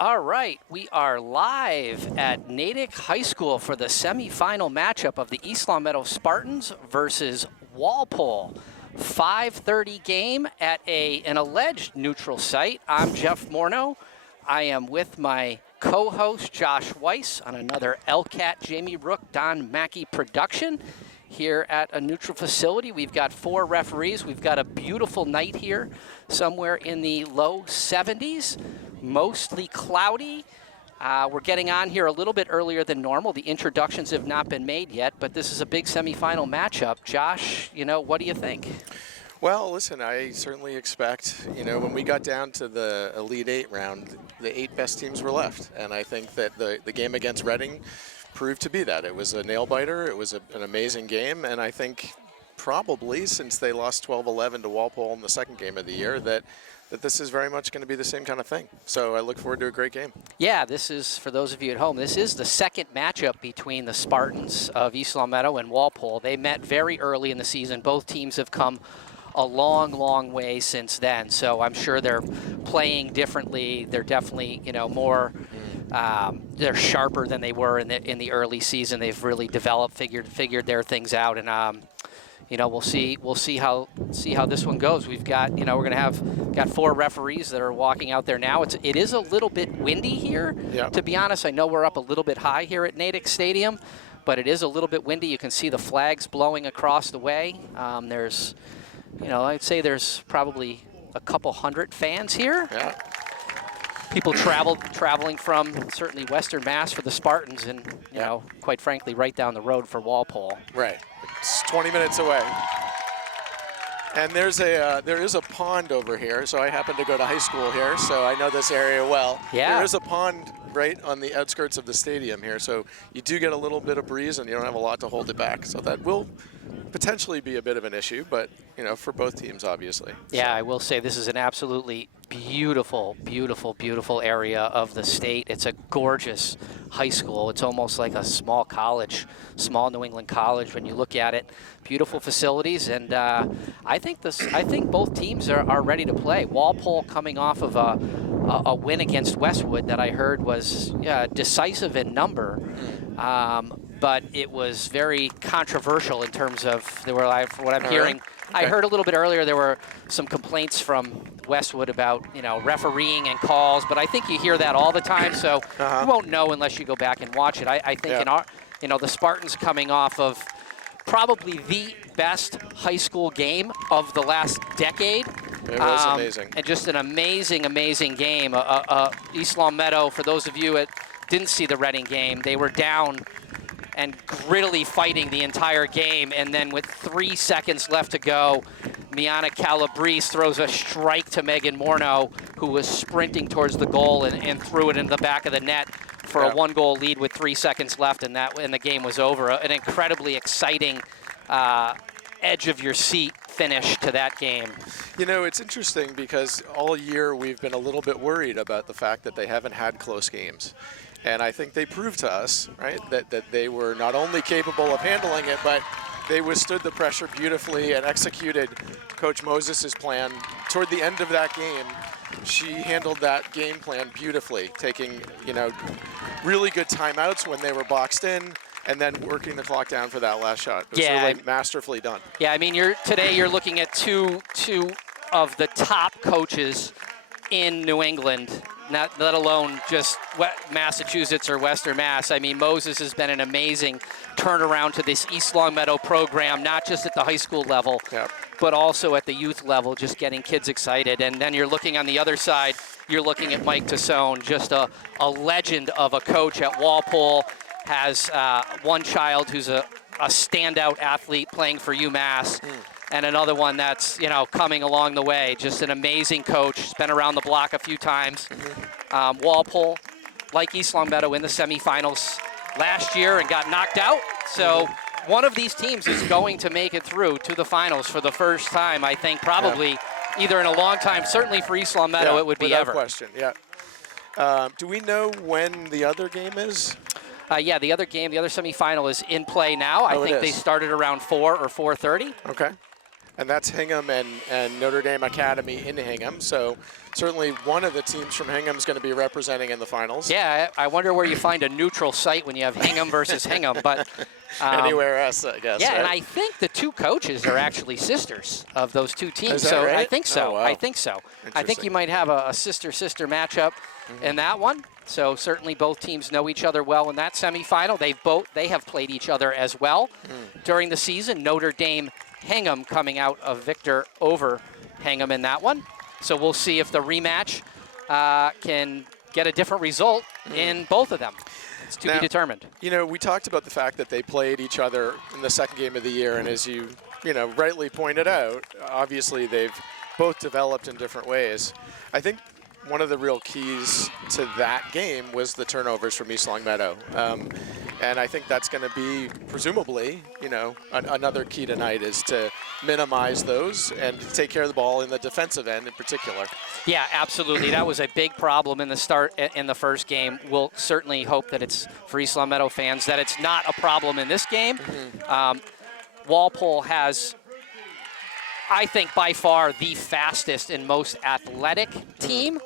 All right, we are live at Natick High School for the semifinal matchup of the East Long Meadow Spartans versus Walpole. 5:30 game at an alleged neutral site. I'm Jeff Morneau. I am with my co-host Josh Weiss on another LCAT Jamie Rook Don Mackey production here at a neutral facility. We've got 4 referees. We've got a beautiful night here, somewhere in the low 70s. Mostly cloudy. We're getting on here a little bit earlier than normal. The introductions have not been made yet, but this is a big semifinal matchup. Josh, what do you think? Well, listen, I certainly expect, when we got down to the Elite 8 round, the 8 best teams were left. And I think that the game against Reading proved to be that. It was a nail-biter. It was an amazing game. And I think probably, since they lost 12-11 to Walpole in the second game of the year, that this is very much going to be the same kind of thing. So I look forward to a great game. Yeah, this is, for those of you at home, this is the second matchup between the Spartans of East Long Meadow and Walpole. They met very early in the season. Both teams have come a long, long way since then. So I'm sure they're playing differently. They're definitely, more, they're sharper than they were in the early season. They've really developed, figured their things out. And, we'll see how this one goes. We've got, we're going to got 4 referees that are walking out there now. It is a little bit windy here, to be honest. I know we're up a little bit high here at Natick Stadium, but it is a little bit windy. You can see the flags blowing across the way. There's, I'd say there's probably a couple hundred fans here. Yeah. People traveling from certainly Western Mass for the Spartans, and quite frankly, right down the road for Walpole. Right, it's 20 minutes away. And there is a pond over here. So I happen to go to high school here, so I know this area well. Yeah. There is a pond right on the outskirts of the stadium here, so you do get a little bit of breeze, and you don't have a lot to hold it back. So that will potentially be a bit of an issue, but for both teams, obviously. Yeah, so I will say this is an absolutely beautiful, beautiful, beautiful area of the state. It's a gorgeous high school. It's almost like a small college, small New England college when you look at it. Beautiful facilities, and I think both teams are ready to play. Walpole coming off of a win against Westwood that I heard was decisive in number. But it was very controversial in terms of, from what I'm hearing. Okay. I heard a little bit earlier there were some complaints from Westwood about, refereeing and calls, but I think you hear that all the time, so you won't know unless you go back and watch it. I think the Spartans coming off of probably the best high school game of the last decade. It was amazing. And just an amazing, amazing game. East Long Meadow, for those of you that didn't see the Reading game, they were down and grittily fighting the entire game, and then with 3 seconds left to go, MIAA Calabrese throws a strike to Megan Morneau, who was sprinting towards the goal and threw it into the back of the net for a 1-goal lead with 3 seconds left, and the game was over. An incredibly exciting edge-of-your-seat finish to that game. It's interesting because all year we've been a little bit worried about the fact that they haven't had close games. And I think they proved to us, right, that they were not only capable of handling it, but they withstood the pressure beautifully and executed Coach Moses' plan. Toward the end of that game, she handled that game plan beautifully, taking, really good timeouts when they were boxed in, and then working the clock down for that last shot. It was really masterfully done. Yeah, I mean, today you're looking at two of the top coaches in New England, not let alone just Massachusetts or Western Mass. I mean, Moses has been an amazing turnaround to this East Long Meadow program, not just at the high school level, but also at the youth level, just getting kids excited. And then you're looking on the other side, you're looking at Mike Tassone, just a legend of a coach at Walpole, has one child who's a standout athlete playing for UMass. And another one that's, coming along the way. Just an amazing coach. He's been around the block a few times. Walpole, like East Long Meadow, in the semifinals last year and got knocked out. So one of these teams is going to make it through to the finals for the first time, I think, probably either in a long time. Certainly for East Long Meadow, it would be ever. Without question, do we know when the other game is? The other game, the other semifinal is in play now. I think they started around 4 or 4:30. Okay. and that's Hingham and Notre Dame Academy in Hingham. So certainly one of the teams from Hingham is going to be representing in the finals. Yeah, I wonder where you find a neutral site when you have Hingham versus Hingham, but anywhere else, I guess. Yeah, right? and I think the two coaches are actually sisters of those two teams. Is that so right? I think so. Oh, wow. I think so. I think you might have a sister-sister matchup in that one. So certainly both teams know each other well in that semifinal. They have played each other as well during the season. Notre Dame Hingham coming out of victor over Hingham in that one. So we'll see if the rematch can get a different result in both of them. It's to be determined. You know, we talked about the fact that they played each other in the second game of the year, and as you rightly pointed out, obviously they've both developed in different ways. I think one of the real keys to that game was the turnovers from East Longmeadow. And I think that's going to be, presumably, another key tonight is to minimize those and take care of the ball in the defensive end in particular. Yeah, absolutely. That was a big problem in the first game. We'll certainly hope that it's, for East Longmeadow fans, that it's not a problem in this game. Walpole has, I think, by far the fastest and most athletic team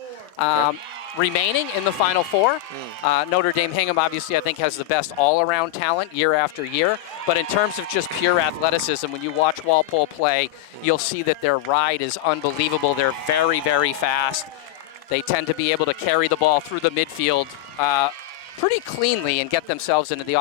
remaining in the Final Four. Notre Dame Hingham, obviously, I think, has the best all-around talent year after year. But in terms of just pure athleticism, when you watch Walpole play, you'll see that their ride is unbelievable. They're very, very fast. They tend to be able to carry the ball through the midfield pretty cleanly and get themselves into the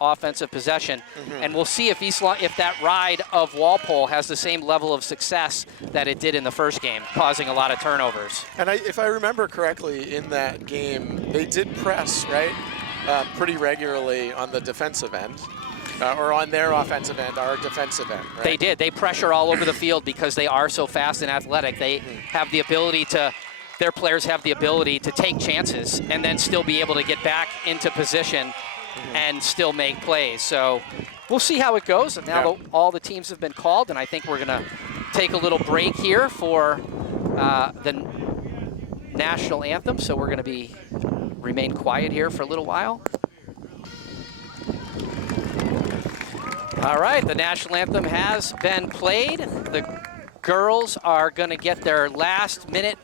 offensive possession. And we'll see if that ride of Walpole has the same level of success that it did in the first game, causing a lot of turnovers. And if I remember correctly, in that game, they did press, right, pretty regularly on the defensive end. Or on their offensive end, our defensive end, right? They did. They pressure all over the field because they are so fast and athletic. They have the ability to their players have the ability to take chances and then still be able to get back into position and still make plays. So we'll see how it goes. And now all the teams have been called, and I think we're going to take a little break here for the national anthem. So we're going to remain quiet here for a little while. All right, the national anthem has been played. The girls are going to get their last-minute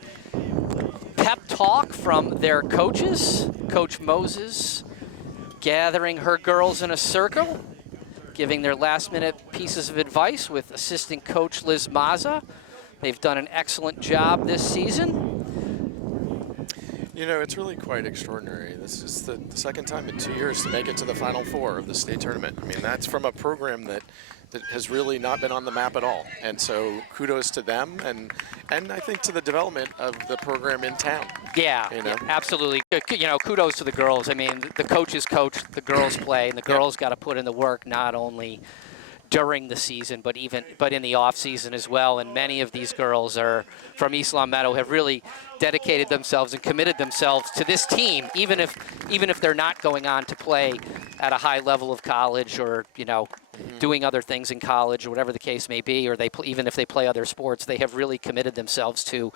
pep talk from their coaches. Coach Moses gathering her girls in a circle, giving their last-minute pieces of advice with assistant coach Liz Mazza. They've done an excellent job this season. You know, it's really quite extraordinary. This is the second time in 2 years to make it to the Final Four of the state tournament. I mean, that's from a program that has really not been on the map at all. And so kudos to them and I think to the development of the program in town. Yeah, absolutely. Kudos to the girls. I mean, the coaches coach, the girls play, and the girls got to put in the work not only during the season, but in the off season as well. And many of these girls are from East Longmeadow, have really dedicated themselves and committed themselves to this team, even if they're not going on to play at a high level of college or doing other things in college or whatever the case may be, or even if they play other sports, they have really committed themselves to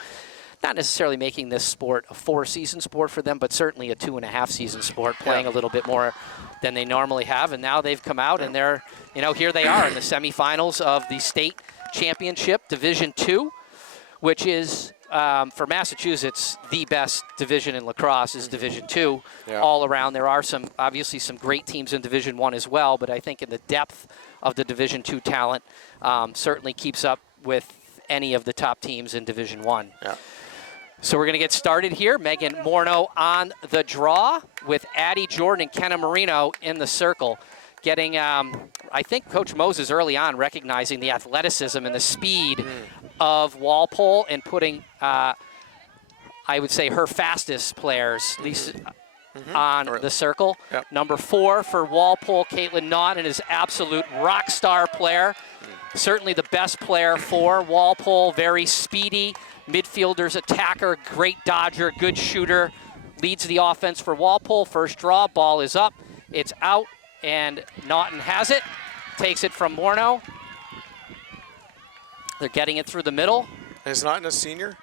not necessarily making this sport a 4-season sport for them, but certainly a 2.5-season sport, playing a little bit more than they normally have. And now they've come out and they're, here they are in the semifinals of the state championship, Division II, which is, for Massachusetts, the best division in lacrosse is Division II all around. There are obviously some great teams in Division I as well, but I think in the depth of the Division II talent certainly keeps up with any of the top teams in Division I. Yeah. So we're going to get started here. Megan Morneau on the draw with Addie Jordan and Kenna Marino in the circle. Getting, I think Coach Moses early on recognizing the athleticism and the speed of Walpole and putting, I would say, her fastest players, Lisa, on the circle. Yep. Number 4 for Walpole, Caitlin Naughton, is absolute rock star player. Certainly the best player for Walpole, very speedy. Midfielders, attacker, great dodger, good shooter. Leads the offense for Walpole. First draw, ball is up. It's out, and Naughton has it. Takes it from Morneau. They're getting it through the middle. Is Naughton a senior?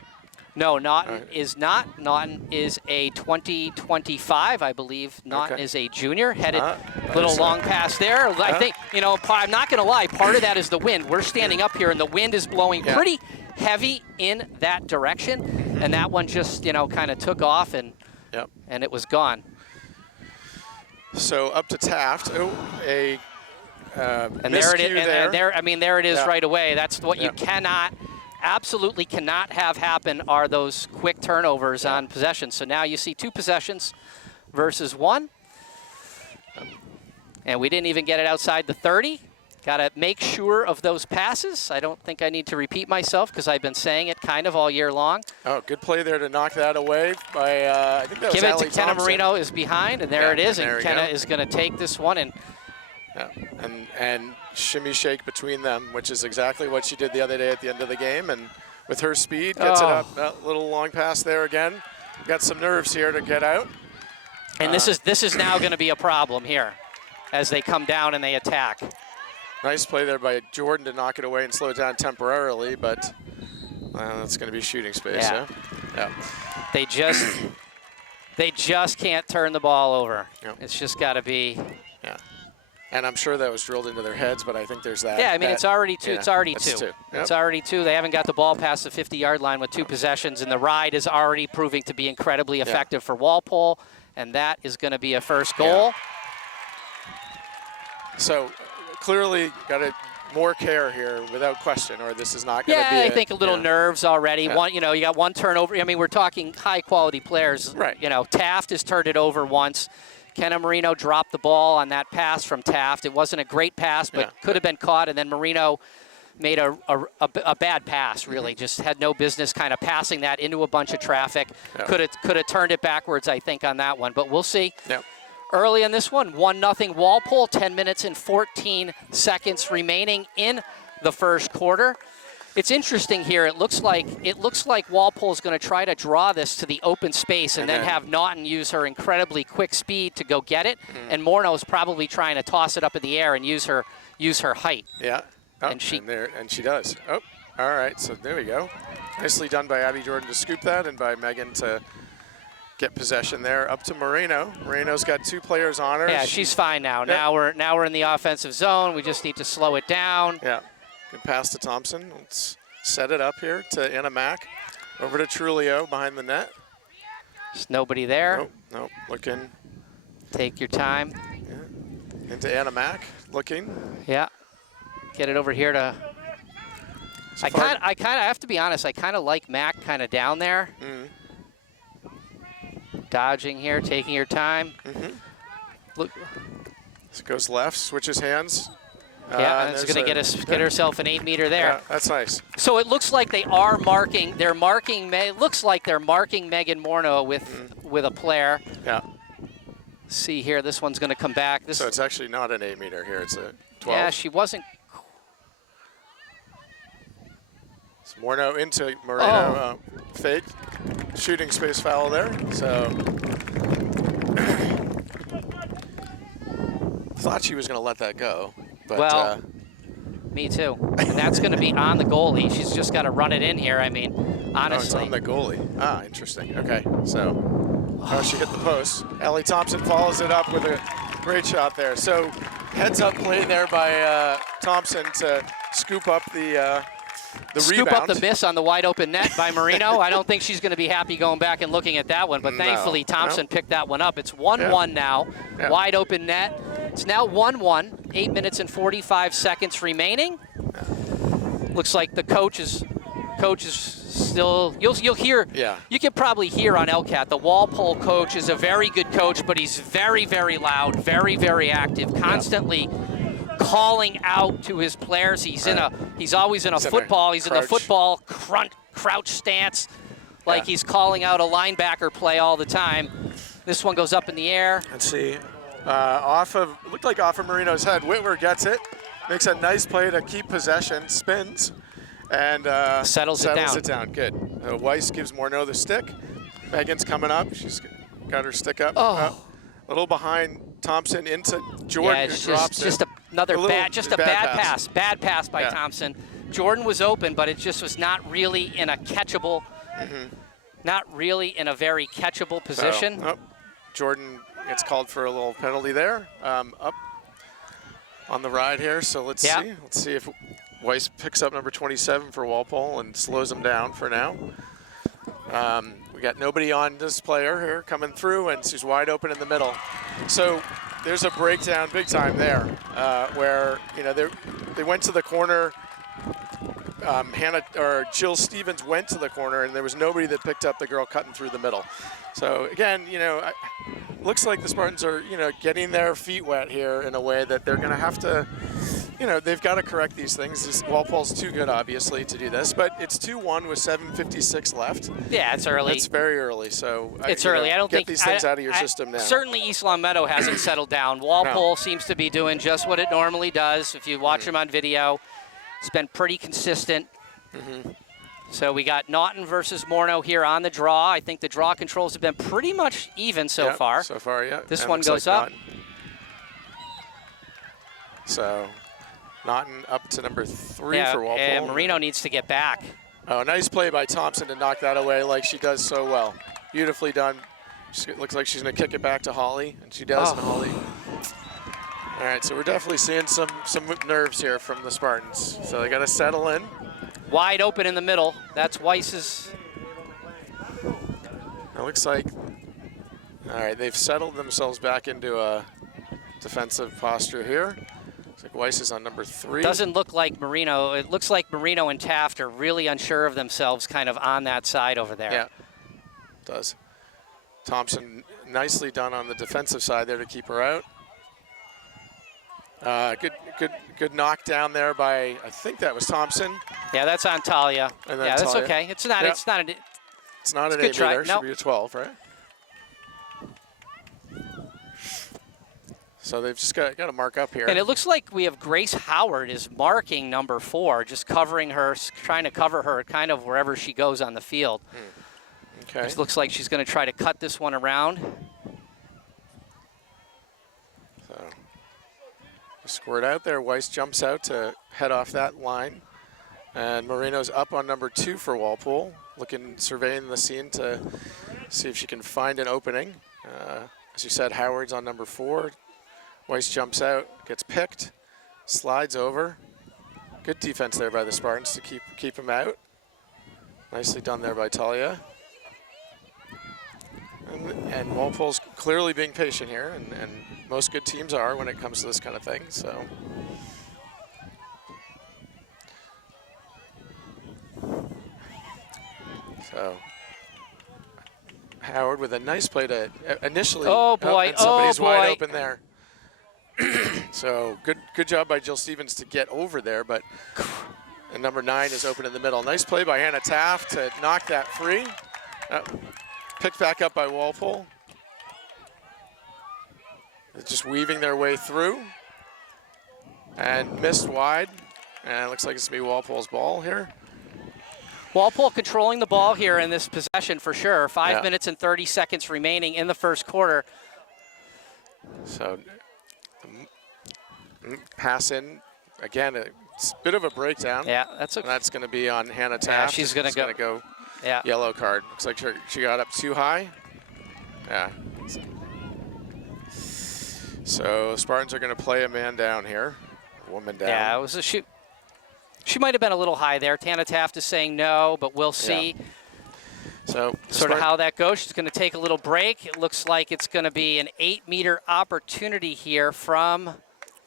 No, Naughton is not. Naughton is a 2025, I believe. Naughton is a junior. Headed little long pass there. I think, you know, I'm not going to lie, part of that is the wind. We're standing up here, and the wind is blowing pretty heavy in that direction, and that one just, you know, kind of took off, and and it was gone. So up to Taft. Oh, and there it is. And there, I mean, there it is right away. That's what you cannot. Absolutely cannot have happen are those quick turnovers on possessions. So now you see 2 possessions versus 1. And we didn't even get it outside the 30. Got to make sure of those passes. I don't think I need to repeat myself because I've been saying it kind of all year long. Oh, good play there to knock that away by, I think that was Give it Ali to Kenna Thompson. Marino is behind, and there it is. And Kenna is going to take this one. And shimmy shake between them, which is exactly what she did the other day at the end of the game. And with her speed, gets it up. That little long pass there again. Got some nerves here to get out. And this is now going to be a problem here as they come down and they attack. Nice play there by Jordan to knock it away and slow it down temporarily, but that's going to be shooting space. Yeah. They just can't turn the ball over. It's just got to be. And I'm sure that was drilled into their heads, but I think there's that. Yeah, I mean, it's already 2. It's already 2. Yep. It's already 2. They haven't got the ball past the 50-yard line with 2 possessions, and the ride is already proving to be incredibly effective for Walpole, and that is going to be a first goal. So clearly got more care here without question, or this is not going to be. Yeah, I think a little nerves already. One, you know, you got 1 turnover. I mean, we're talking high-quality players. Right. You know, Taft has turned it over once. Kenna Marino dropped the ball on that pass from Taft. It wasn't a great pass, but could have been caught, and then Marino made a bad pass, really. Just had no business kind of passing that into a bunch of traffic. Could have turned it backwards, I think, on that one, but we'll see. Early in this one, 1-0 Walpole, 10 minutes and 14 seconds remaining in the first quarter. It's interesting here. It looks like Walpole's going to try to draw this to the open space and then have Naughton use her incredibly quick speed to go get it. And Morneau's probably trying to toss it up in the air and use her height. Yeah. And she does. Oh, all right. So there we go. Nicely done by Abby Jordan to scoop that, and by Megan to get possession there. Up to Marino. Marino's got 2 players on her. Yeah, she's fine now. Now we're in the offensive zone. We just need to slow it down. Yeah. Good pass to Thompson. Let's set it up here to Anna Mack. Over to Trulio behind the net. There's nobody there. Nope. Looking. Take your time. Yeah. Into Anna Mack. Looking. Yeah. Get it over here to. I have to be honest. I kind of like Mack kind of down there. Dodging here, taking your time. Look. This goes left. Switches hands. Yeah, and it's going to get herself an 8-meter there. Yeah, that's nice. So it looks like they are marking. They're marking. It looks like they're marking Megan Morneau with a player. Yeah. See here, this one's going to come back. So it's actually not an 8-meter here. It's a 12. Yeah, she wasn't. It's Morneau into Marino. Fake. Shooting space foul there. So. Thought she was going to let that go. But, well, me too. And that's going to be on the goalie. She's just got to run it in here. I mean, honestly. Oh, it's on the goalie. Interesting. Okay, so she hit the post. Ellie Thompson follows it up with a great shot there. So heads-up play there by Thompson to scoop up the Scoop rebound. up the miss on the wide-open net by Marino. I don't think she's going to be happy going back and looking at that one, but thankfully Thompson picked that one up. It's 1-1 now, wide-open net. It's now 1-1, 8 minutes and 45 seconds remaining. Looks like the coach is still, you'll hear, you can probably hear on LCAT, the Walpole coach is a very good coach, but he's very, very loud, very, very active, constantly calling out to his players. He's he's always in a football, he's in the football crouch stance, like he's calling out a linebacker play all the time. This one goes up in the air. Let's see. Looked like off of Marino's head. Whitwer gets it, makes a nice play to keep possession, spins, and settles it down. Good. Weiss gives Morneau the stick. Megan's coming up. She's got her stick up. A little behind Thompson into Jordan. Yeah, it's who drops just it. another bad pass. Bad pass by Thompson. Jordan was open, but it just was not really in a catchable not really in a very catchable position. So, Jordan gets called for a little penalty there. Up on the ride here, so let's see. Let's see if Weiss picks up number 27 for Walpole and slows him down for now. We got nobody on this player here coming through, and she's wide open in the middle. So there's a breakdown big time there, where they went to the corner. Jill Stevens went to the corner, and there was nobody that picked up the girl cutting through the middle. So again, looks like the Spartans are, getting their feet wet here in a way that they're going to have to, they've got to correct these things. Walpole's too good, obviously, to do this, but it's 2-1 with 7:56 left. Yeah, it's early. It's very early, so it's early. I don't think get these things out of your system now. Certainly, East Long Meadow hasn't settled down. Walpole seems to be doing just what it normally does. If you watch them on video, it's been pretty consistent. So we got Naughton versus Morneau here on the draw. I think the draw controls have been pretty much even so far. So far, yeah. This one goes up. Naughton. So Naughton up to number 3 for Walpole. And Marino needs to get back. Oh, nice play by Thompson to knock that away like she does so well. Beautifully done. It looks like she's going to kick it back to Holly, and she does, and Holly. All right, so we're definitely seeing some nerves here from the Spartans. So they got to settle in. Wide open in the middle. That's Weiss's. It looks like, all right, they've settled themselves back into a defensive posture here. Looks like Weiss is on number 3. Doesn't look like Marino. It looks like Marino and Taft are really unsure of themselves kind of on that side over there. Yeah, it does. Thompson nicely done on the defensive side there to keep her out. Good knockdown there by, I think that was Thompson. Yeah, that's on Talia. And then yeah, that's Talia. okay. It's not. Yep. It's not. It's not an 8 meter. Should be a 12, right? So they've just got to mark up here. And it looks like we have Grace Howard is marking number 4, just covering her, trying to cover her kind of wherever she goes on the field. Okay. It looks like she's going to try to cut this one around. So squirt out there. Weiss jumps out to head off that line. And Marino's up on number 2 for Walpole, surveying the scene to see if she can find an opening. As you said, Howard's on number 4. Weiss jumps out, gets picked, slides over. Good defense there by the Spartans to keep him out. Nicely done there by Talia. And Walpole's clearly being patient here, and most good teams are when it comes to this kind of thing. So Howard with a nice play to initially. Oh boy! And somebody's oh boy! Wide open there. So good job by Jill Stevens to get over there, but and number 9 is open in the middle. Nice play by Hannah Taft to knock that free. Picked back up by Walpole. They're just weaving their way through and missed wide. And it looks like it's going to be Walpole's ball here. Walpole controlling the ball here in this possession for sure. 5 minutes and 30 seconds remaining in the first quarter. So pass in again. It's a bit of a breakdown. Yeah, that's okay. And that's going to be on Hannah Taft. Yeah, she's going to go. Yeah. Yellow card. Looks like she got up too high. Yeah. So Spartans are going to play a man down here. A woman down. Yeah, it was a shoot. She might have been a little high there. Hannah Taft is saying no, but we'll see. Yeah. So sort of how that goes. She's going to take a little break. It looks like it's going to be an 8-meter opportunity here from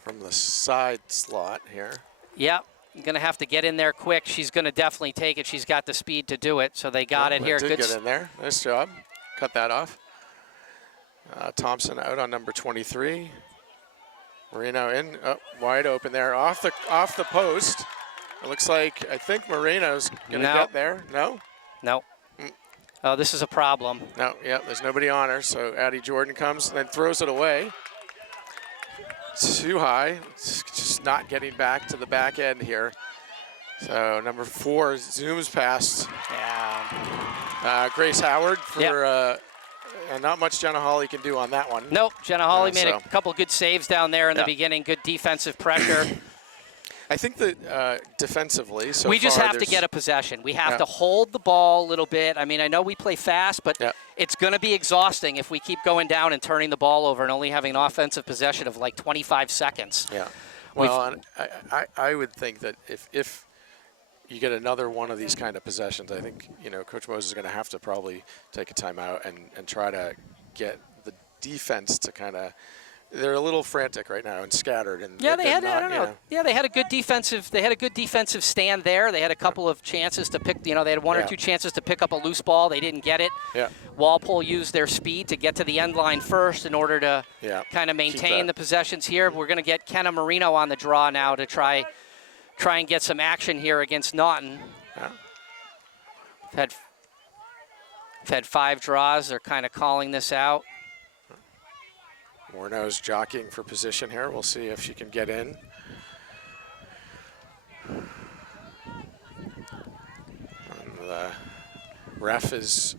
the side slot here. Yep. You're going to have to get in there quick. She's going to definitely take it. She's got the speed to do it, so they got it here. Did get in there. Nice job. Cut that off. Thompson out on number 23. Marino in, wide open there, off the post. It looks like, I think Marino's going to get there. No? No. Oh, this is a problem. No, yeah, there's nobody on her, so Addie Jordan comes and then throws it away. Too high, it's just not getting back to the back end here. So number 4 zooms past. Yeah. Grace Howard for and not much Jenna Hawley can do on that one. Nope, Jenna Hawley made a couple good saves down there in the beginning. Good defensive pressure. I think that defensively, so we just far, have to get a possession. We have to hold the ball a little bit. I mean, I know we play fast, but it's going to be exhausting if we keep going down and turning the ball over and only having an offensive possession of like 25 seconds. Yeah. Well, I would think that if you get another one of these kind of possessions, I think, Coach Moses is going to have to probably take a timeout and try to get the defense to kind of. They're a little frantic right now and scattered. And yeah, they had. Not, I don't know. Yeah, they had a good defensive. They had a good defensive stand there. They had a couple of chances to pick. They had one or two chances to pick up a loose ball. They didn't get it. Yeah. Walpole used their speed to get to the end line first in order to kind of maintain the possessions here. We're going to get Kenna Marino on the draw now to try and get some action here against Naughton. Yeah. We've had 5 draws. They're kind of calling this out. Morneau's jockeying for position here. We'll see if she can get in. And the ref is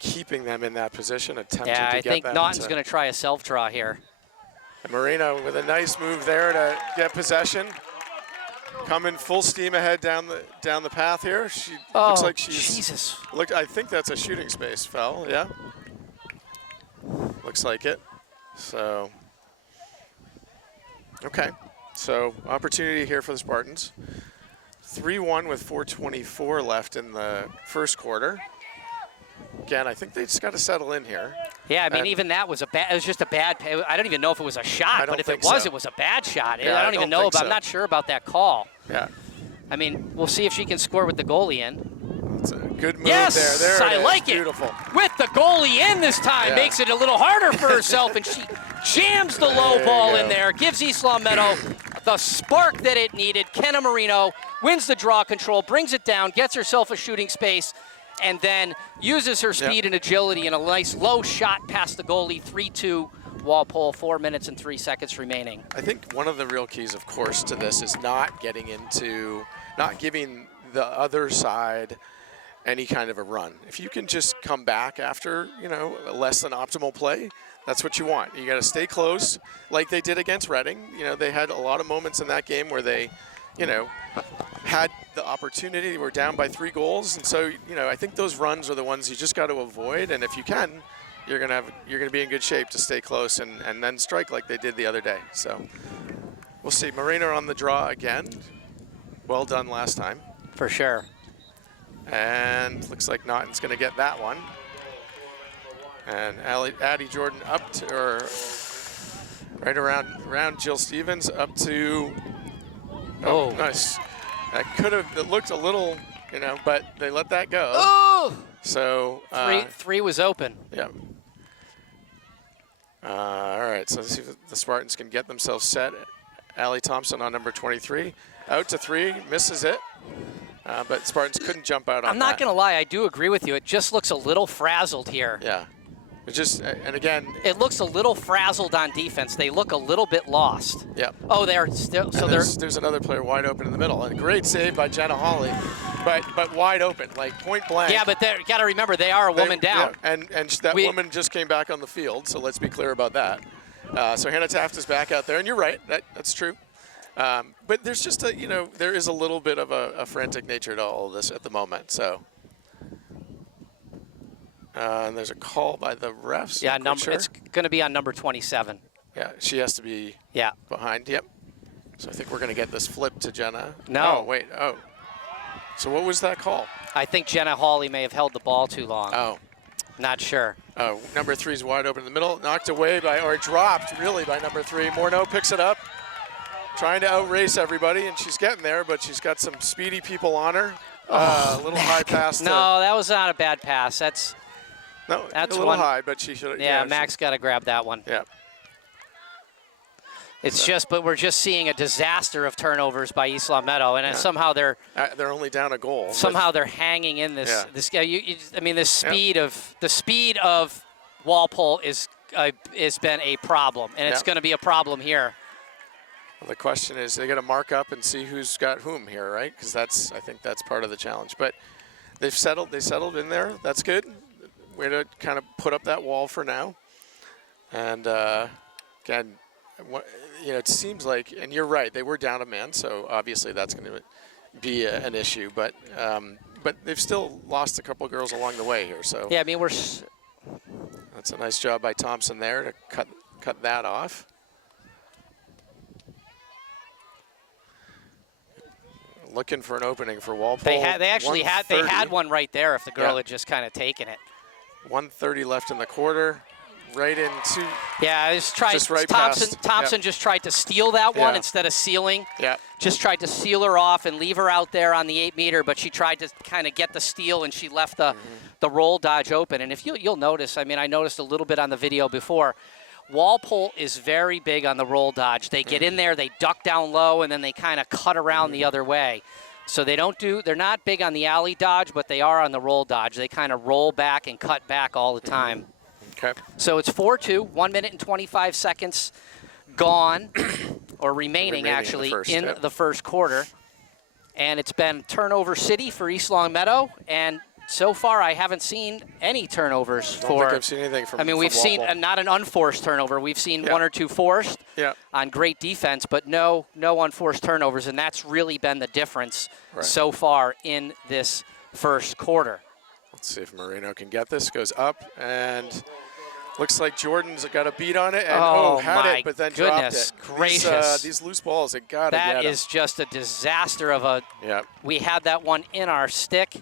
keeping them in that position, attempting to get them. Yeah, I think Naughton's going to try a self-draw here. And Marino with a nice move there to get possession. Coming full steam ahead down the path here. She looks like she's. Jesus. I think that's a shooting space foul. Yeah. Looks like it. So. Okay. So opportunity here for the Spartans. 3-1 with 4:24 left in the first quarter. Again, I think they just got to settle in here. Yeah, I mean, even that was it was just a bad, I don't even know if it was a shot, but if it was, it was a bad shot. Yeah, I don't even know I'm not sure about that call. Yeah. I mean, we'll see if she can score with the goalie in. It's a good move yes, there. I like it. Beautiful. With the goalie in this time, makes it a little harder for herself, and she jams the low ball in there, gives East Long Meadow the spark that it needed. Kenna Marino wins the draw control, brings it down, gets herself a shooting space, and then uses her speed and agility in a nice low shot past the goalie. 3-2 Walpole, 4 minutes and 3 seconds remaining. I think one of the real keys, of course, to this is not giving the other side any kind of a run. If you can just come back after, a less than optimal play, that's what you want. You got to stay close like they did against Reading. They had a lot of moments in that game where they, had the opportunity. They were down by 3 goals, and so I think those runs are the ones you just got to avoid. And if you can, you're gonna be in good shape to stay close and then strike like they did the other day. So we'll see. Marino on the draw again. Well done last time. For sure. And looks like Naughton's gonna get that one. And Addie Jordan up to, or right around Jill Stevens up to. Oh, nice. That it looked a little, but they let that go. Oh! So. Three was open. Yeah. All right, so let's see if the Spartans can get themselves set. Allie Thompson on number 23. Out to 3, misses it. But Spartans couldn't jump out on that. I'm not going to lie, I do agree with you. It just looks a little frazzled here. Yeah. And again. It looks a little frazzled on defense. They look a little bit lost. Yeah. Oh, they're still. So there's another player wide open in the middle. And a great save by Jenna Hawley, but wide open, like point blank. Yeah, but you got to remember they are a woman down. Yeah, and that woman just came back on the field. So let's be clear about that. So Hannah Taft is back out there, and you're right. That's true. But there's just there is a little bit of a frantic nature to all of this at the moment. So. And there's a call by the refs. Yeah, it's going to be on number 27. Yeah, she has to be behind. Yep. So I think we're going to get this flip to Jenna. No. Oh, wait. Oh. So what was that call? I think Jenna Hawley may have held the ball too long. Oh. Not sure. Oh, number 3 is wide open in the middle. Knocked away or dropped, really, by number 3. Morneau picks it up. Trying to outrace everybody, and she's getting there, but she's got some speedy people on her. A little high pass. No, that was not a bad pass. That's a little high, but she should. Yeah, Max got to grab that one. Yeah. But we're just seeing a disaster of turnovers by East Long Meadow, and somehow they're only down a goal. Somehow they're hanging in this. Yeah. The speed of Walpole has been a problem, and it's going to be a problem here. Well, the question is, they got to mark up and see who's got whom here, right? Because I think that's part of the challenge. But they settled in there. That's good. Way to kind of put up that wall for now. And again, it seems like, and you're right, they were down a man, so obviously that's going to be an issue. But they've still lost a couple girls along the way here. So yeah, I mean that's a nice job by Thompson there to cut that off. Looking for an opening for Walpole. They had one right there if the girl had just kind of taken it. 1:30 left in the quarter. Right into. Yeah, just right Thompson just tried to steal that one instead of sealing. Yeah. Just tried to seal her off and leave her out there on the 8-meter, but she tried to kind of get the steal and she left the roll dodge open. And if you'll notice, I mean, I noticed a little bit on the video before. Walpole is very big on the roll dodge. They get in there, they duck down low, and then they kind of cut around the other way. So they're not big on the alley dodge, but they are on the roll dodge. They kind of roll back and cut back all the time. Okay. So it's 4-2, 1 minute and 25 seconds gone, or remaining actually, in the first quarter. And it's been turnover city for East Longmeadow, and so far I haven't seen any turnovers I don't think I've seen anything from we've seen not an unforced turnover. We've seen one or two forced on great defense, but no unforced turnovers, and that's really been the difference so far in this first quarter. Let's see if Marino can get this. Goes up, and looks like Jordan's got a beat on it, and had it, but then dropped it. Gracious. These loose balls, they got to get That is just a disaster of a. We had that one in our stick.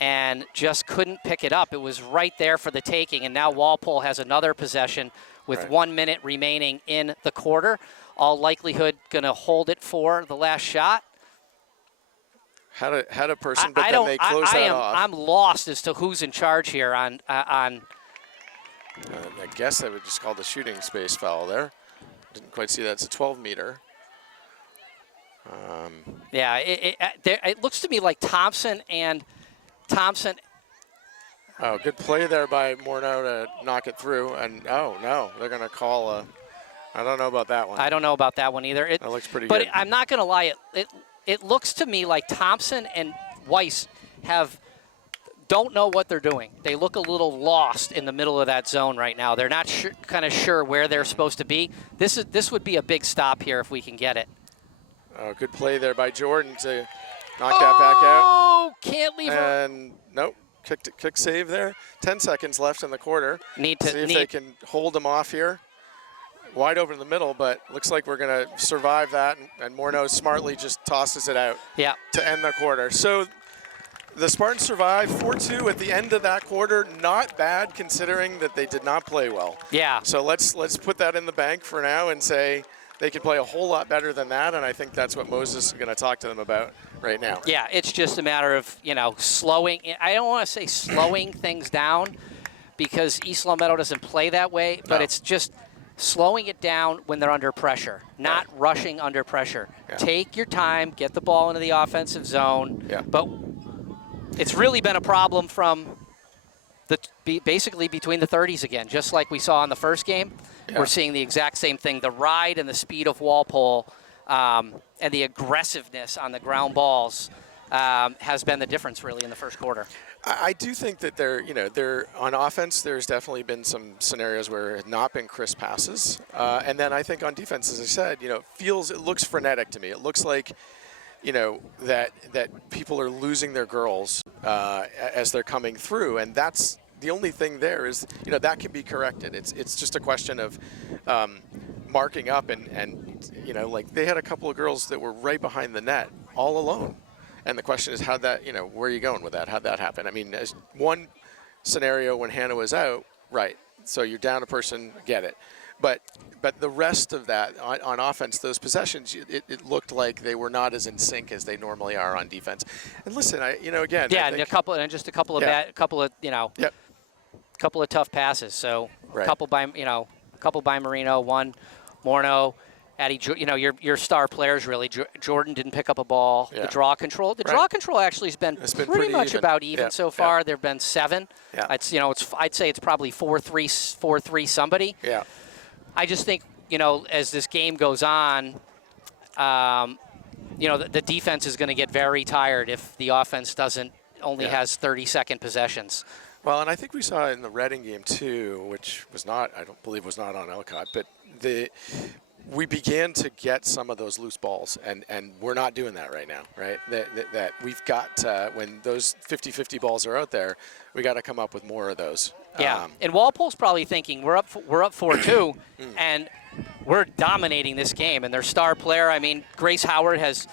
And just couldn't pick it up. It was right there for the taking, and now Walpole has another possession with 1 minute remaining in the quarter. All likelihood going to hold it for the last shot. Had a person, but then they close that off. I'm lost as to who's in charge here on. I guess I would just call the shooting space foul there. Didn't quite see that. It's a 12-meter. Yeah, it looks to me like Thompson. Oh, good play there by Morneau to knock it through. And, no, they're going to call a – I don't know about that one. I don't know about that one either. That looks pretty good. But I'm not going to lie. It looks to me like Thompson and Weiss don't know what they're doing. They look a little lost in the middle of that zone right now. They're not kind of sure where they're supposed to be. This would be a big stop here if we can get it. Oh, good play there by Jordan to knock that back out. Oh, can't leave her. And nope, kick save there. 10 seconds left in the quarter. See if they can hold them off here. Wide open in the middle, but looks like we're going to survive that. And Morneau smartly just tosses it out to end the quarter. So the Spartans survived 4-2 at the end of that quarter. Not bad considering that they did not play well. Yeah. So let's put that in the bank for now and say they can play a whole lot better than that, and I think that's what Moses is going to talk to them about right now. Yeah, it's just a matter of, slowing. I don't want to say slowing things down because East Longmeadow doesn't play that way, but it's just slowing it down when they're under pressure, not rushing under pressure. Yeah. Take your time, get the ball into the offensive zone. Yeah. But it's really been a problem from basically between the 30s again, just like we saw in the first game. Yeah. We're seeing the exact same thing. The ride and the speed of Walpole and the aggressiveness on the ground balls has been the difference really in the first quarter. I do think that they're on offense. There's definitely been some scenarios where it has not been crisp passes, and then I think on defense, as I said, it looks frenetic to me. It looks like, that people are losing their girls as they're coming through, and that's the only thing there is, that can be corrected. It's just a question of marking up and like they had a couple of girls that were right behind the net all alone. And the question is how'd that, where are you going with that? How'd that happen? I mean, as one scenario when Hannah was out, right, so you're down a person, get it. But the rest of that, on offense, those possessions, it looked like they were not as in sync as they normally are on defense. And listen, again. Yeah, I think, and a couple of tough passes. So a couple by Marino, one Morneau. Addie, your star players really. Jordan didn't pick up a ball. Yeah. The draw control. The draw control actually has been pretty much even. About even so far. Yeah. There have been 7. Yeah. I'd say it's probably 4-3 somebody. Yeah. I just think as this game goes on, the defense is going to get very tired if the offense only has 30-second possessions. Well, and I think we saw it in the Reading game too, which was not, I don't believe was not on Elcott, but we began to get some of those loose balls, and we're not doing that right now, right? That we've got, when those 50-50 balls are out there, we got to come up with more of those. Yeah, and Walpole's probably thinking we're up 4-2, and we're dominating this game. And their star player, I mean, Grace Howard has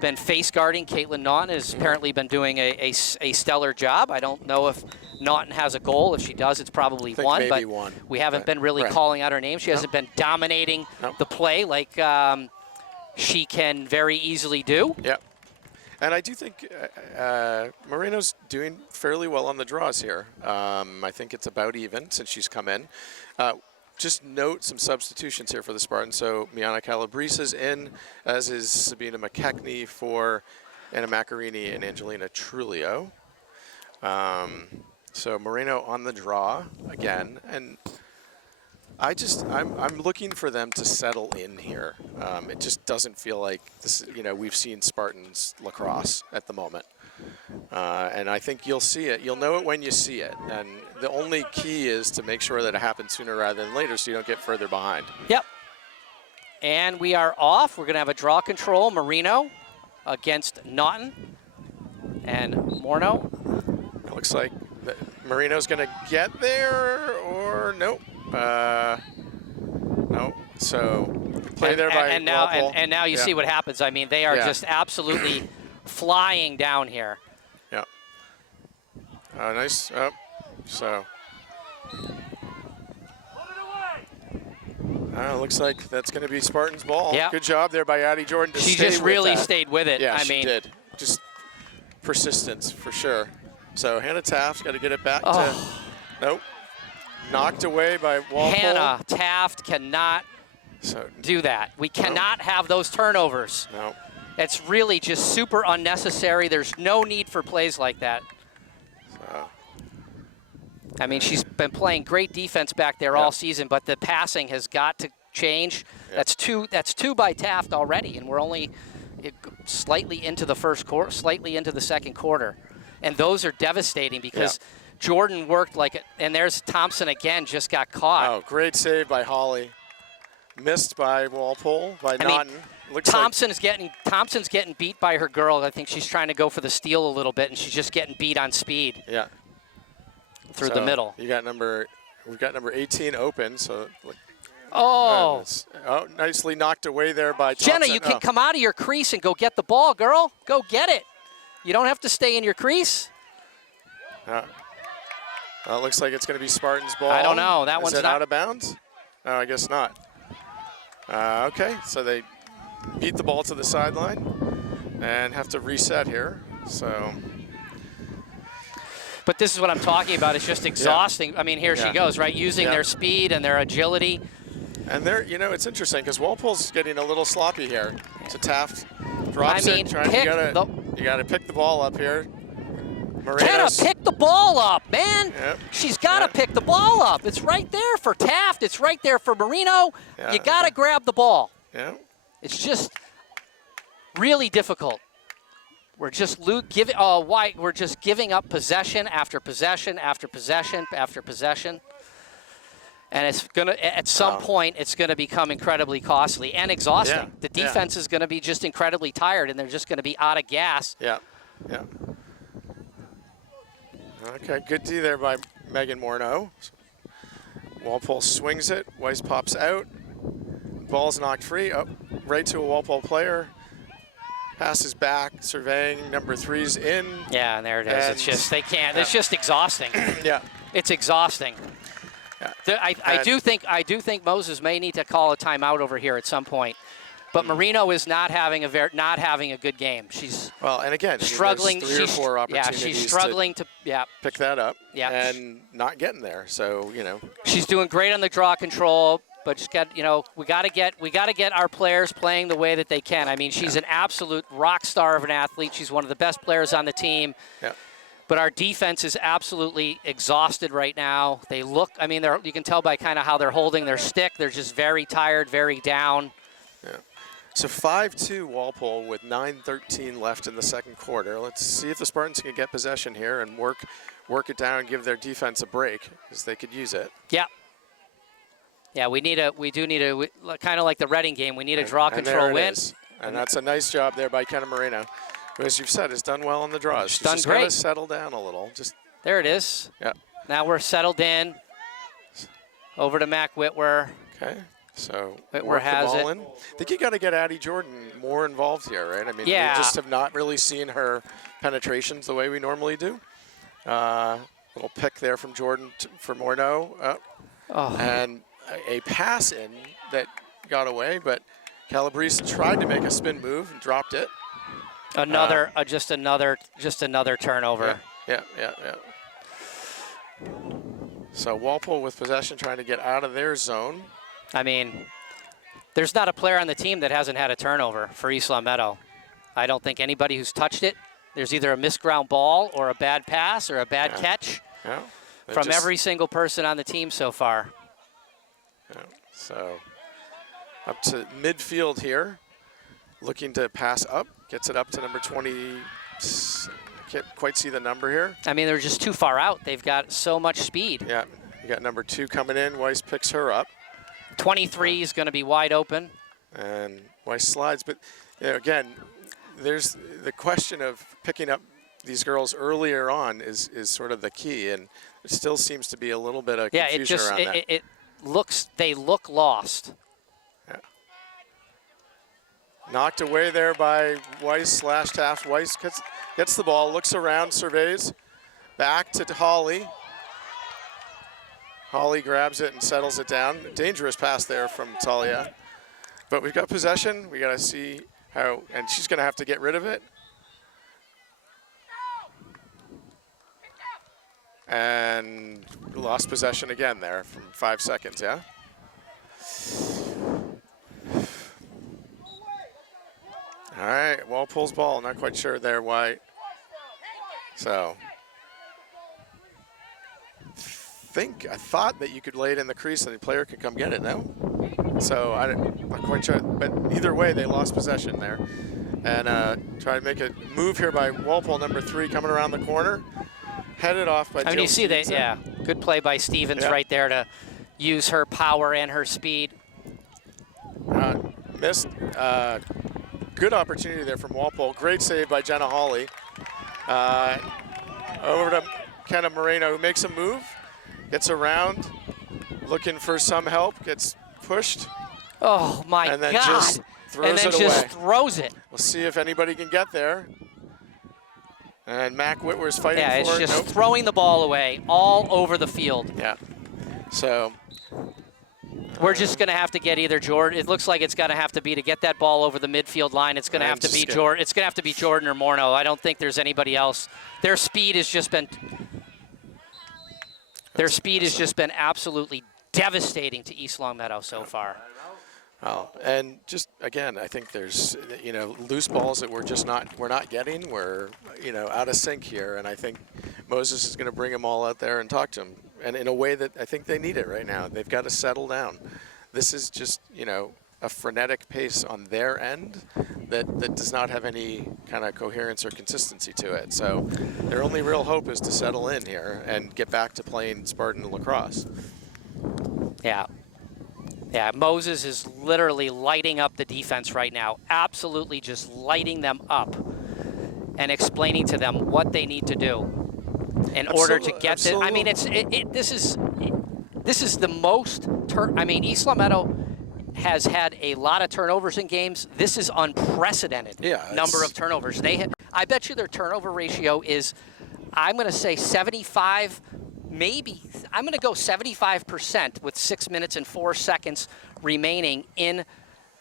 been face guarding. Caitlin Naughton has apparently been doing a stellar job. I don't know if Naughton has a goal. If she does, it's probably one. But we haven't been really calling out her name. She hasn't been dominating the play like she can very easily do. Yeah. And I do think Moreno's doing fairly well on the draws here. I think it's about even since she's come in. Just note some substitutions here for the Spartans. So Miana Calabrese's in, as is Sabina McKechnie for Anna Macarini and Angelina Trulio. So Moreno on the draw again, and I'm looking for them to settle in here. It just doesn't feel like this. We've seen Spartans lacrosse at the moment, and I think you'll see it. You'll know it when you see it, and the only key is to make sure that it happens sooner rather than later, so you don't get further behind. Yep. And we are off. We're going to have a draw control. Marino against Naughton and Morno. It looks like Marino's going to get there, or nope. No. So play there by Walpole. And now you see what happens. I mean, they are just absolutely flying down here. Yeah. Nice. So. Looks like that's going to be Spartan's ball. Yeah. Good job there by Addie Jordan to She stay just with really that. stayed with it. Yeah, I she mean, did. Just persistence for sure. So Hannah Taft's got to get it back to. Nope. Knocked away by Walpole. Hannah Taft cannot do that. We cannot have those turnovers. No. It's really just super unnecessary. There's no need for plays like that. I mean, she's been playing great defense back there all season, but the passing has got to change. That's two by Taft already, and we're only slightly into the first quarter, slightly into the second quarter. And those are devastating because Jordan worked like it, and there's Thompson again, just got caught. Oh, great save by Holly. Missed by Walpole, by Naughton. Thompson's getting beat by her girl. I think she's trying to go for the steal a little bit, and she's just getting beat on speed. Yeah. Through the middle. We've got number 18 open, so. Nicely knocked away there by Thompson. Jenna, you can come out of your crease and go get the ball, girl. Go get it. You don't have to stay in your crease. It looks like it's going to be Spartan's ball. I don't know. That one's not out of bounds? Oh, I guess not. Okay, so they beat the ball to the sideline and have to reset here. So. But this is what I'm talking about. It's just exhausting. I mean, here she goes, right? Using their speed and their agility. And it's interesting because Walpole's getting a little sloppy here. So Taft drops it, trying to you got to pick the ball up here. Jenna, pick the ball up, man. Yep. She's got to pick the ball up. It's right there for Taft. It's right there for Marino. You got to grab the ball. Yeah. It's just really difficult. We're just we're just giving up possession after possession after possession after possession. And it's going to, at some point, it's going to become incredibly costly and exhausting. Yeah. The defense is going to be just incredibly tired, and they're just going to be out of gas. Yeah. Okay, good D there by Megan Morneau. Walpole swings it. Weiss pops out. Ball's knocked free. Right to a Walpole player. Passes back, surveying. Number 3's in. Yeah, and there it is. It's just, they can't. It's just exhausting. It's exhausting. I do think Moses may need to call a timeout over here at some point. But Marino is not having a good game. She's and again, struggling. Three or four opportunities. Yeah, she's struggling to pick that up. Yeah, and not getting there. So she's doing great on the draw control, but just we got to get our players playing the way that they can. I mean, she's an absolute rock star of an athlete. She's one of the best players on the team. Yeah. But our defense is absolutely exhausted right now. They look. I mean, you can tell by kind of how they're holding their stick. They're just very tired, very down. Yeah. So 5-2 Walpole with 9:13 left in the second quarter. Let's see if the Spartans can get possession here and work it down and give their defense a break, because they could use it. Yeah. Yeah, we do need a kind of like the Reading game. We need a draw control and there win. it is. And that's a nice job there by Kenna Moreno, who, as you've said, has done well in the draws. She's done just great. got to settle down a little. Just there it is. yeah. Now we're settled in. Over to Mac Whitwer. Okay. So Whitwer has it. I think you got to get Addie Jordan more involved here, right? I mean, yeah. we just have not really seen her penetrations the way we normally do. Little pick there from Jordan for Morneau. And a pass in that got away, but Calabrese tried to make a spin move and dropped it. Another, just another turnover. Yeah. So Walpole with possession, trying to get out of their zone. I mean, there's not a player on the team that hasn't had a turnover for East Long Meadow. I don't think anybody who's touched it, there's either a missed ground ball or a bad pass or a bad catch from every single person on the team so far. Yeah. So up to midfield here, looking to pass up, gets it up to number 20. Can't quite see the number here. I mean, they're just too far out. They've got so much speed. Yeah, you got number 2 coming in. Weiss picks her up. 23 is going to be wide open. And Weiss slides. But you know, again, there's the question of picking up these girls earlier on is sort of the key. And there still seems to be a little bit of confusion around that. They look lost. Yeah. Knocked away there by Weiss / Taft. Weiss gets the ball, looks around, surveys, back to Holly. Holly grabs it and settles it down. Dangerous pass there from Talia. But we've got possession. We got to see how, and she's going to have to get rid of it. And lost possession again there from 5 seconds, yeah? All right, Walpole's ball. Not quite sure there why. So, I thought that you could lay it in the crease and the player could come get it, no? So I'm not quite sure, but either way, they lost possession there. And try to make a move here by Walpole, number 3, coming around the corner. Headed off by I mean, you see that, yeah. Good play by Stevens right there to use her power and her speed. Missed. Good opportunity there from Walpole. Great save by Jenna Hawley. Over to Kenna Moreno, who makes a move. Gets around, looking for some help, gets pushed. Oh my God. And then just throws it away. Just throws it. We'll see if anybody can get there. And Mac Whitwer's fighting for it. Yeah, it's just throwing the ball away all over the field. Yeah. So we're just going to have to get either Jordan. It looks like it's going to have to be to get that ball over the midfield line. It's going to have to be Jordan. It's going to have to be Jordan or Morneau. I don't think there's anybody else. Their speed has just been absolutely devastating to East Long Meadow so far. Oh, and just again, I think there's loose balls that we're not getting. We're out of sync here, and I think Moses is going to bring them all out there and talk to them, and in a way that I think they need it right now. They've got to settle down. This is just a frenetic pace on their end that does not have any kind of coherence or consistency to it. So their only real hope is to settle in here and get back to playing Spartan lacrosse. Yeah. Yeah, Moses is literally lighting up the defense right now, absolutely just lighting them up and explaining to them what they need to do in order to get it. I mean, this is the most. East Long Meadow has had a lot of turnovers in games. This is unprecedented number of turnovers. I bet you their turnover ratio is, I'm going to say 75. Maybe I'm going to go 75% with 6 minutes and 4 seconds remaining in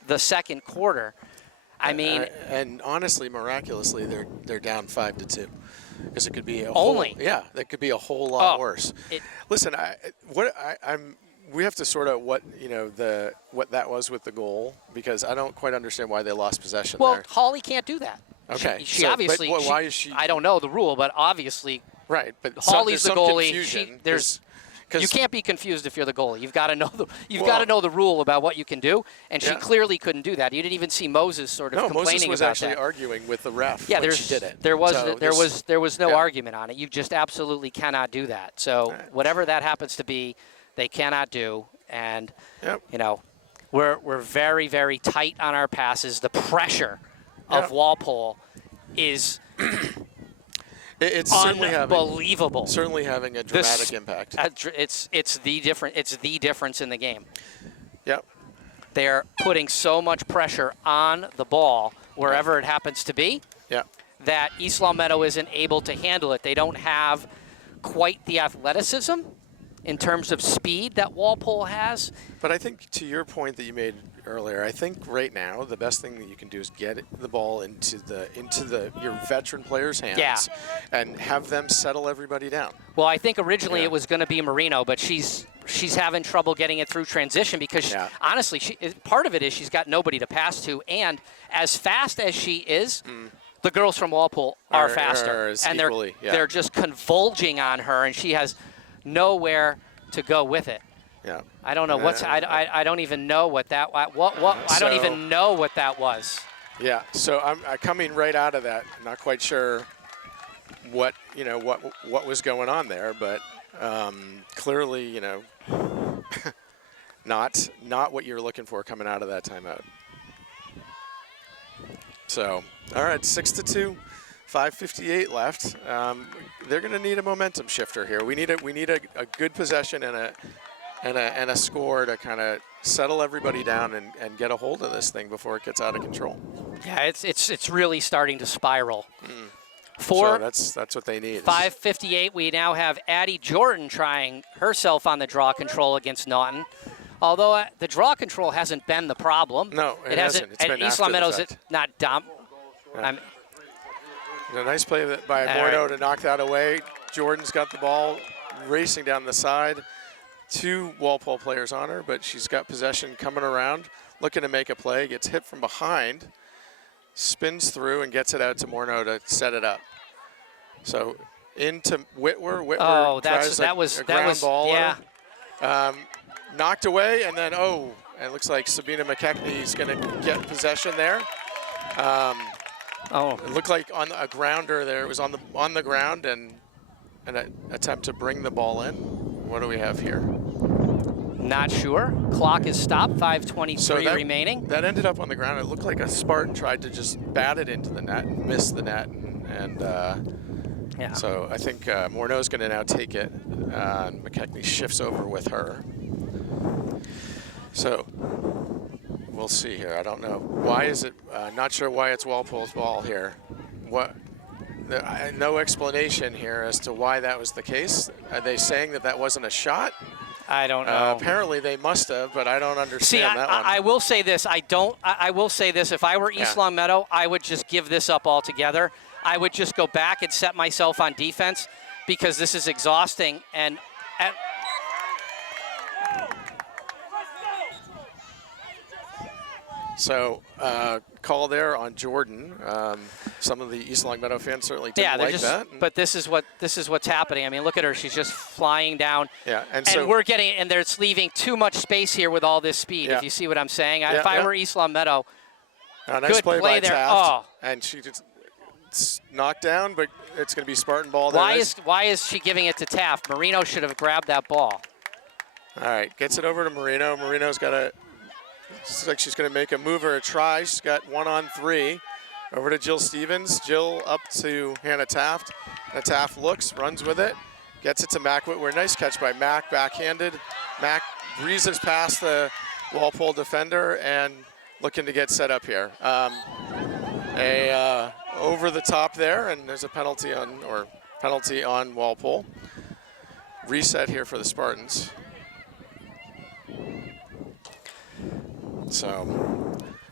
the second quarter. I mean, and honestly, miraculously, they're down 5-2, because it could be that could be a whole lot worse. Listen, we have to sort out what that was with the goal, because I don't quite understand why they lost possession. Well, there. Holly can't do that. Okay, she obviously. Why is she? I don't know the rule, but obviously. Right, but Holly's the goalie. You can't be confused if you're the goalie. You've got to know the rule about what you can do, and she clearly couldn't do that. You didn't even see Moses sort of complaining Moses was about actually that. arguing with the ref. Yeah, when she did it. There was no argument on it. You just absolutely cannot do that. So whatever that happens to be, they cannot do. And, Yep. you know, we're very, very tight on our passes. The pressure of Walpole is It's certainly unbelievable. Certainly having a dramatic impact. It's the difference in the game. Yep. They're putting so much pressure on the ball wherever it happens to be that East Long Meadow isn't able to handle it. They don't have quite the athleticism in terms of speed that Walpole has. But I think to your point that you made earlier, I think right now the best thing that you can do is get the ball into your veteran players' hands and have them settle everybody down. Well, I think originally it was going to be Marino, but she's having trouble getting it through transition because honestly, part of it is she's got nobody to pass to, and as fast as she is, the girls from Walpole are faster, and they're just converging on her, and she has nowhere to go with it. Yeah. I don't know I don't even know what that I don't even know what that was. Yeah. So I'm coming right out of that. I'm not quite sure what was going on there, but clearly not what you're looking for coming out of that timeout. So all right, 6-2. 5:58 left. They're going to need a momentum shifter here. We need a good possession and a score to kind of settle everybody down and get a hold of this thing before it gets out of control. Yeah, it's really starting to spiral. So that's what they need. 5:58. We now have Addie Jordan trying herself on the draw control against Naughton. Although the draw control hasn't been the problem. No, it hasn't. It's been East Long Meadow's not dumb. A nice play by Bordeaux to knock that away. Jordan's got the ball racing down the side. 2 Walpole players on her, but she's got possession coming around, looking to make a play, gets hit from behind, spins through and gets it out to Morneau to set it up. So into Whitwer. Whitwer tries a ground ball. Yeah. Knocked away, and then, and it looks like Sabina McKechnie is going to get possession there. It looked like on a grounder there. It was on the ground and an attempt to bring the ball in. What do we have here? Not sure. Clock is stopped. 5:23 remaining. That ended up on the ground. It looked like a Spartan tried to just bat it into the net and miss the net. So I think Morneau's going to now take it. McKechnie shifts over with her. So we'll see here. I don't know. Why is it? Not sure why it's Walpole's ball here. No explanation here as to why that was the case. Are they saying that wasn't a shot? I don't know. Apparently they must have, but I don't understand that one. I will say this. I will say this. If I were East Long Meadow, I would just give this up altogether. I would just go back and set myself on defense because this is exhausting. So call there on Jordan. Some of the East Long Meadow fans certainly didn't like that. But this is what's happening. I mean, look at her. She's just flying down. Yeah, and there's leaving too much space here with all this speed. If you see what I'm saying. If I were East Long Meadow, nice good play by there. Taft. And she just knocked down, but it's going to be Spartan ball. Why is she giving it to Taft? Marino should have grabbed that ball. All right, gets it over to Marino. Marino's got a. Looks like she's going to make a move or a try. She's got 1-on-3. Over to Jill Stevens. Jill up to Hannah Taft. Hannah Taft looks, runs with it, gets it to Mac Whitwer. Nice catch by Mac, backhanded. Mac breezes past the Walpole defender and looking to get set up here. Over the top there, and there's a penalty on Walpole. Reset here for the Spartans. So,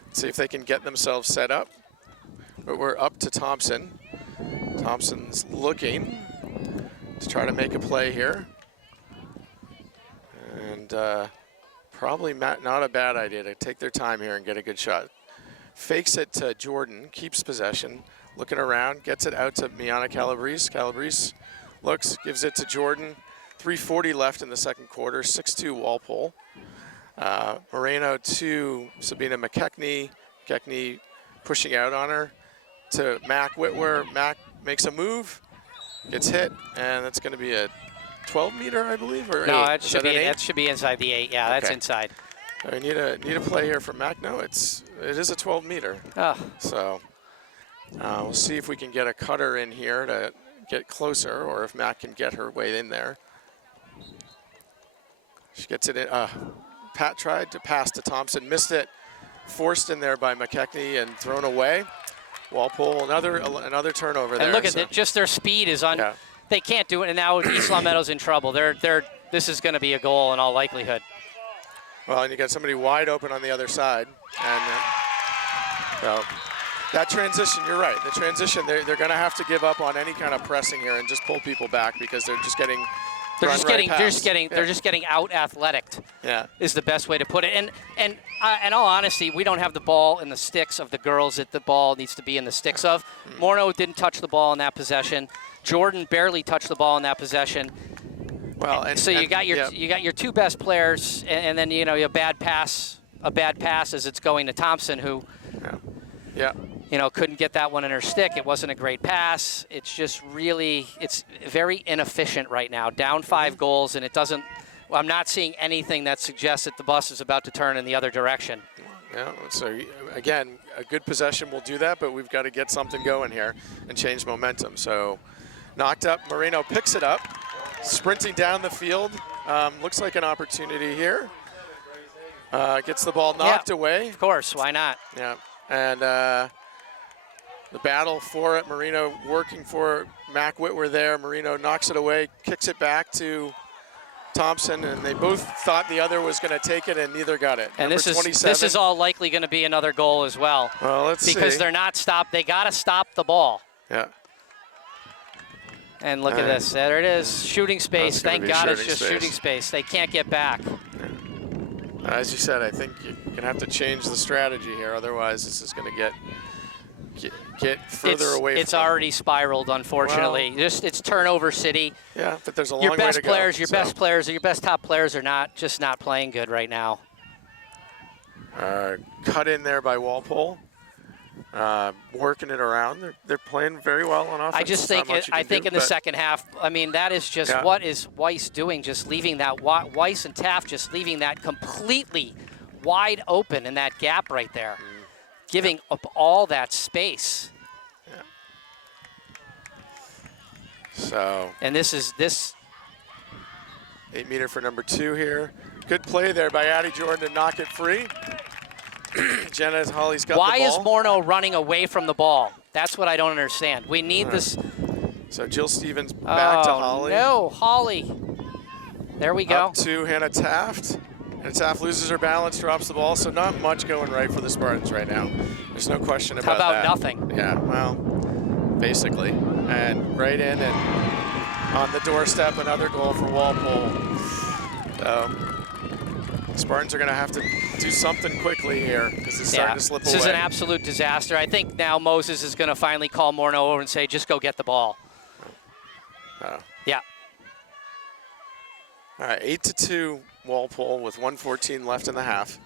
let's see if they can get themselves set up. But we're up to Thompson. Thompson's looking to try to make a play here. And probably not a bad idea to take their time here and get a good shot. Fakes it to Jordan, keeps possession, looking around, gets it out to MIAA Calabrese. Calabrese looks, gives it to Jordan. 3:40 left in the second quarter, 6-2 Walpole. Moreno to Sabina McKechnie. McKechnie pushing out on her to Mac Whitwer. Mac makes a move, gets hit, and that's going to be a 12 meter, I believe, or No, 8? that Is should that be an 8? that should be inside the 8. Yeah, that's Okay. inside. I need a play here from Mac. No, it is a 12 meter. Oh. So we'll see if we can get a cutter in here to get closer, or if Mac can get her way in there. She gets it in. Pat tried to pass to Thompson, missed it, forced in there by McKechnie and thrown away. Walpole, another turnover there. And look at it, just their speed is on. Yeah. They can't do it, and now East Long Meadow's in trouble. This is going to be a goal in all likelihood. Well, and you got somebody wide open on the other side, and so that transition. You're right. The transition. They're going to have to give up on any kind of pressing here and just pull people back because they're just getting. They're just getting out athletic. Yeah. Is the best way to put it. And in all honesty, we don't have the ball in the sticks of the girls that the ball needs to be in the sticks of. Morneau didn't touch the ball in that possession. Jordan barely touched the ball in that possession. Well, so you got your two best players, and then a bad pass as it's going to Thompson, who couldn't get that one in her stick. It wasn't a great pass. It's just really, it's very inefficient right now. Down 5 goals, and it doesn't. Well, I'm not seeing anything that suggests that the bus is about to turn in the other direction. Yeah. So again, a good possession will do that, but we've got to get something going here and change momentum. So knocked up. Moreno picks it up, sprinting down the field. Looks like an opportunity here. Gets the ball knocked away. Of course, why not? Yeah. And the battle for it, Moreno working for Mac Whitwer there. Moreno knocks it away, kicks it back to Thompson, and they both thought the other was going to take it, and neither got it. And this is all likely going to be another goal as well. Well, let's see. Because they're not stopped. They got to stop the ball. Yeah. And look at this. There it is. Shooting space. Thank God it's just shooting space. They can't get back. Yeah. As you said, I think you're going to have to change the strategy here. Otherwise, this is going to get further away. It's already spiraled, unfortunately. Well, it's turnover city. Yeah, but there's a long way to go. Your best players, your best top players are just not playing good right now. Cut in there by Walpole. Working it around. They're playing very well on offense. I think in the second half, I mean, that is just what is Weiss doing, just leaving that, Weiss and Taft just leaving that completely wide open in that gap right there, giving up all that space. Yeah. So. And this 8 meter for number 2 here. Good play there by Addie Jordan to knock it free. Jenna Holly's got the ball. Why is Morneau running away from the ball? That's what I don't understand. We need this. So Jill Stevens back to Holly. No, Holly. There we go. Up to Hannah Taft. And Taft loses her balance, drops the ball. So not much going right for the Spartans right now. There's no question about that. How about nothing? Yeah, well, basically. And right in and on the doorstep, another goal for Walpole. So Spartans are going to have to do something quickly here because it's starting to slip away. This is an absolute disaster. I think now Moses is going to finally call Morneau over and say, just go get the ball. Yeah. All right, 8-2 Walpole with 1:14 left in the half.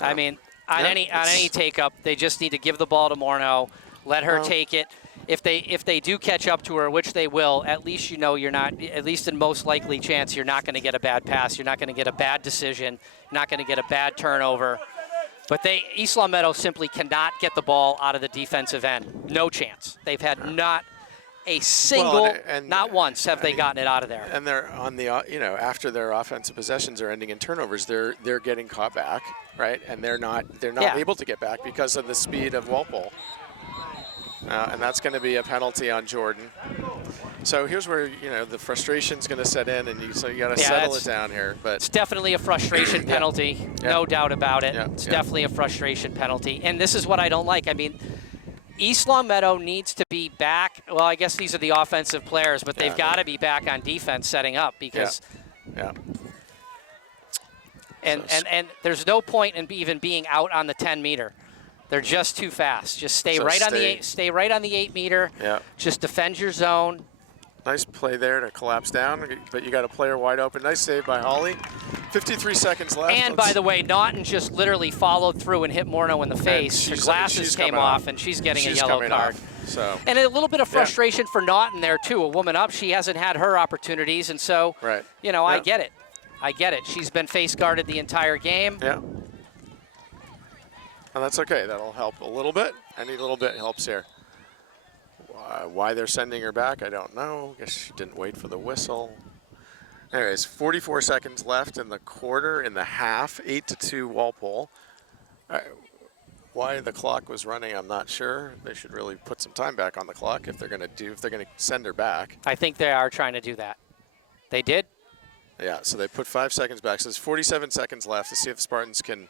I mean, on any take-up, they just need to give the ball to Morneau, let her take it. If they do catch up to her, which they will, at least you're not, at least in most likely chance, you're not going to get a bad pass. You're not going to get a bad decision. You're not going to get a bad turnover. But East Long Meadow simply cannot get the ball out of the defensive end. No chance. They've had not a single, not once have they gotten it out of there. And they're on the, after their offensive possessions are ending in turnovers, they're getting caught back, right? And they're not able to get back because of the speed of Walpole. And that's going to be a penalty on Jordan. So here's where the frustration's going to set in, and so you got to settle it down here. But it's definitely a frustration penalty, no doubt about it. It's definitely a frustration penalty, and this is what I don't like. I mean, East Long Meadow needs to be back. Well, I guess these are the offensive players, but they've got to be back on defense, setting up because. And there's no point in even being out on the 10 meter. They're just too fast. Just stay right on the 8 meter. Yeah. Just defend your zone. Nice play there to collapse down, but you got a player wide open. Nice save by Holly. 53 seconds left. And by the way, Naughton just literally followed through and hit Morneau in the face. Her glasses came off, and she's getting a yellow card. So. And a little bit of frustration for Naughton there, too. A woman up, she hasn't had her opportunities, and so, you know, I get it. I get it. She's been face guarded the entire game. Yeah. And that's okay. That'll help a little bit. Any little bit helps here. Why they're sending her back, I don't know. Guess she didn't wait for the whistle. Anyways, 44 seconds left in the quarter, in the half, 8-2 Walpole. Why the clock was running, I'm not sure. They should really put some time back on the clock if they're going to send her back. I think they are trying to do that. They did? Yeah, so they put 5 seconds back. So there's 47 seconds left to see if the Spartans can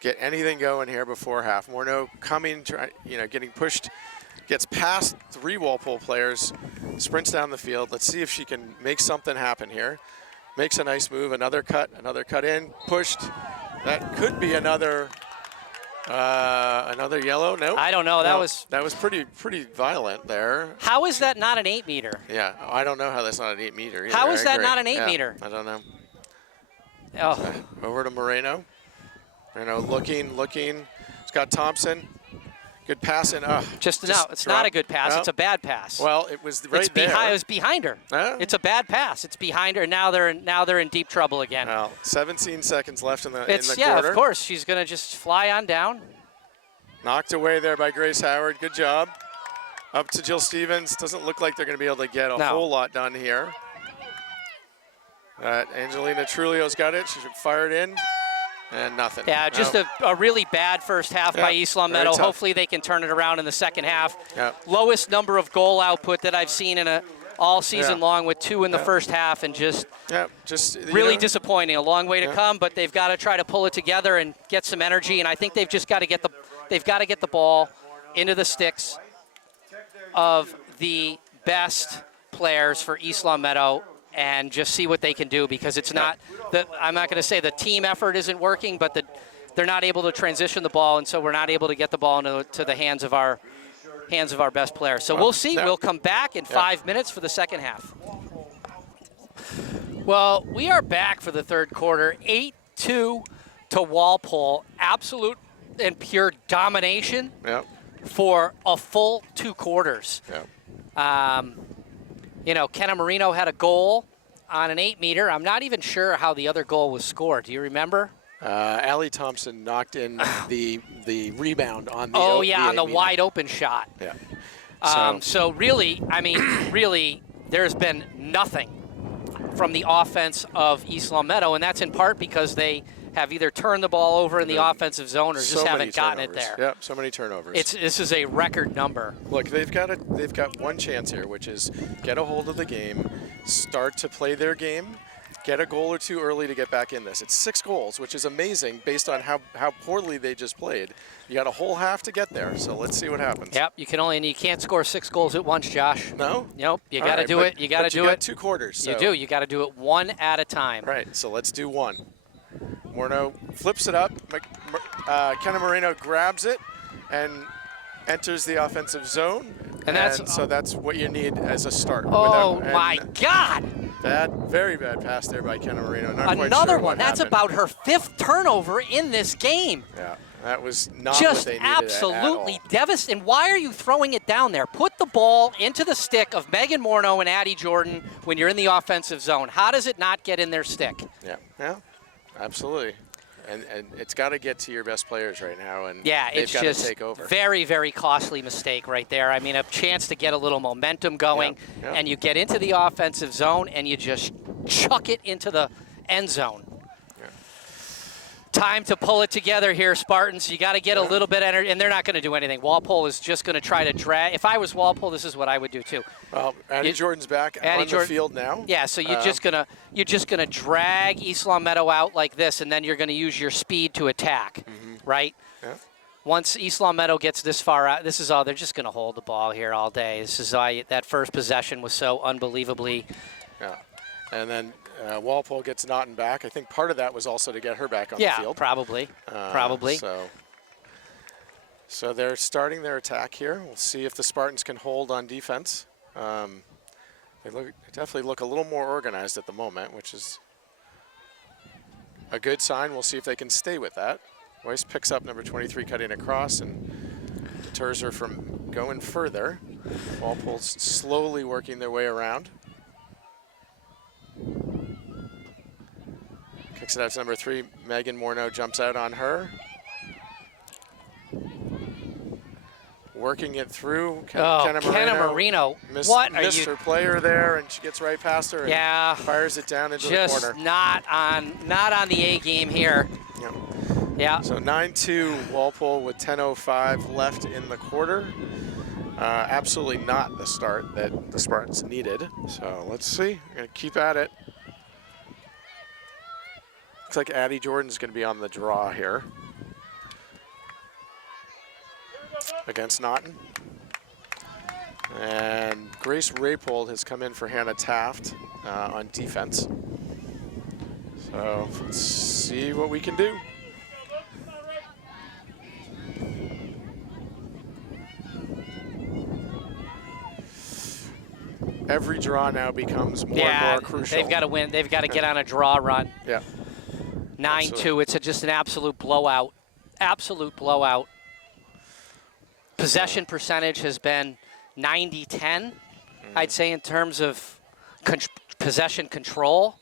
get anything going here before half. Morneau coming, getting pushed, gets past 3 Walpole players, sprints down the field. Let's see if she can make something happen here. Makes a nice move, another cut in, pushed. That could be another yellow. No, I don't know. That was pretty violent there. How is that not an 8 meter? Yeah, I don't know how that's not an 8 meter either. How is that not an 8 meter? I don't know. Oh. Over to Moreno. Moreno looking. Scott Thompson. Good pass in. It's not a good pass. No. It's a bad pass. Well, it was right there. It was behind her. It's a bad pass. It's behind her. Now they're in deep trouble again. Well, 17 seconds left in the quarter. Yeah, of course. She's going to just fly on down. Knocked away there by Grace Howard. Good job. Up to Jill Stevens. Doesn't look like they're going to be able to get a whole lot done here. Angelina Trulio's got it. She should fire it in. And nothing. Yeah, just a really bad first half by East Long Meadow. Hopefully they can turn it around in the second half. Lowest number of goal output that I've seen in all season long, with 2 in the first half, and just really disappointing. A long way to come, but they've got to try to pull it together and get some energy. And I think they've just got to get the ball into the sticks of the best players for East Long Meadow and just see what they can do, because it's not I'm not going to say the team effort isn't working, but they're not able to transition the ball, and so we're not able to get the ball into the hands of our best players. So we'll see. We'll come back in 5 minutes for the second half. Well, we are back for the third quarter. 8-2 to Walpole. Absolute and pure domination for a full 2 quarters. Kenna Marino had a goal on an 8 meter. I'm not even sure how the other goal was scored. Do you remember? Allie Thompson knocked in the rebound on the on the wide open shot. Yeah. So really, there's been nothing from the offense of East Long Meadow, and that's in part because they have either turned the ball over in the offensive zone or just haven't gotten it there. Yep, so many turnovers. This is a record number. Look, they've got one chance here, which is get a hold of the game, start to play their game, get a goal or 2 early to get back in this. It's 6 goals, which is amazing based on how poorly they just played. You got a whole half to get there, so let's see what happens. Yep, you can't score 6 goals at once, Josh. No? Nope, you got to do it. You got to do it. 2 quarters. So. You do. You got to do it one at a time. Right, so let's do 1. Morneau flips it up. Kenna Moreno grabs it and enters the offensive zone. And that's what you need as a start. Oh, my God. Very bad pass there by Kenna Moreno. Not Another sure one. That's happened. about her 5th turnover in this game. Yeah, that was not just what they needed absolutely at all. devastating. Why are you throwing it down there? Put the ball into the stick of Megan Morneau and Addie Jordan when you're in the offensive zone. How does it not get in their stick? Yeah. Absolutely. And it's got to get to your best players right now, and it's got just to take over. Very, very costly mistake right there. I mean, a chance to get a little momentum going, and you get into the offensive zone, and you just chuck it into the end zone. Time to pull it together here, Spartans. You got to get a little bit of energy, and they're not going to do anything. Walpole is just going to try to drag. If I was Walpole, this is what I would do too. Well, Addie Jordan's back on the field now. Yeah, so you're just gonna drag East Long Meadow out like this, and then you're going to use your speed to attack, right? Yeah. Once East Long Meadow gets this far out, this is all. They're just going to hold the ball here all day. This is why that first possession was so unbelievably. Yeah, and then. Walpole gets Naughton back. I think part of that was also to get her back on the field. Probably. So they're starting their attack here. We'll see if the Spartans can hold on defense. They definitely look a little more organized at the moment, which is a good sign. We'll see if they can stay with that. Weiss picks up number 23 cutting across and deters her from going further. Walpole's slowly working their way around. Kicks it out to number 3. Megan Morneau jumps out on her. Working it through. Kenna Marino. What are missed you? her player there, and she gets right past her and fires it down into the corner. Just not on the A game here. Yep. Yeah. So 9-2 Walpole with 10:05 left in the quarter. Absolutely not the start that the Spartans needed. So let's see. We're going to keep at it. Looks like Addie Jordan's going to be on the draw here against Naughton. And Grace Rapold has come in for Hannah Taft on defense. So let's see what we can do. Every draw now becomes more and more crucial. They've got to win. They've got to get on a draw run. Yeah. 9-2. It's just an absolute blowout. Absolute blowout. Possession percentage has been 90-10, I'd say, in terms of possession control.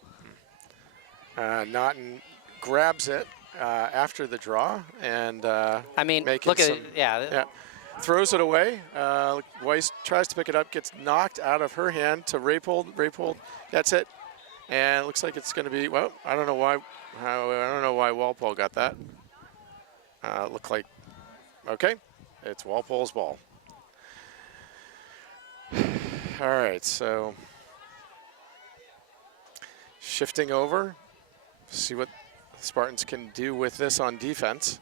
Naughton grabs it after the draw and I mean, look at it. Yeah. Throws it away. Weiss tries to pick it up, gets knocked out of her hand to Rapold. Rapold gets it, and it looks like it's going to be. Well, I don't know why. I don't know why Walpole got that. Look like, okay, it's Walpole's ball. All right, so shifting over, see what the Spartans can do with this on defense.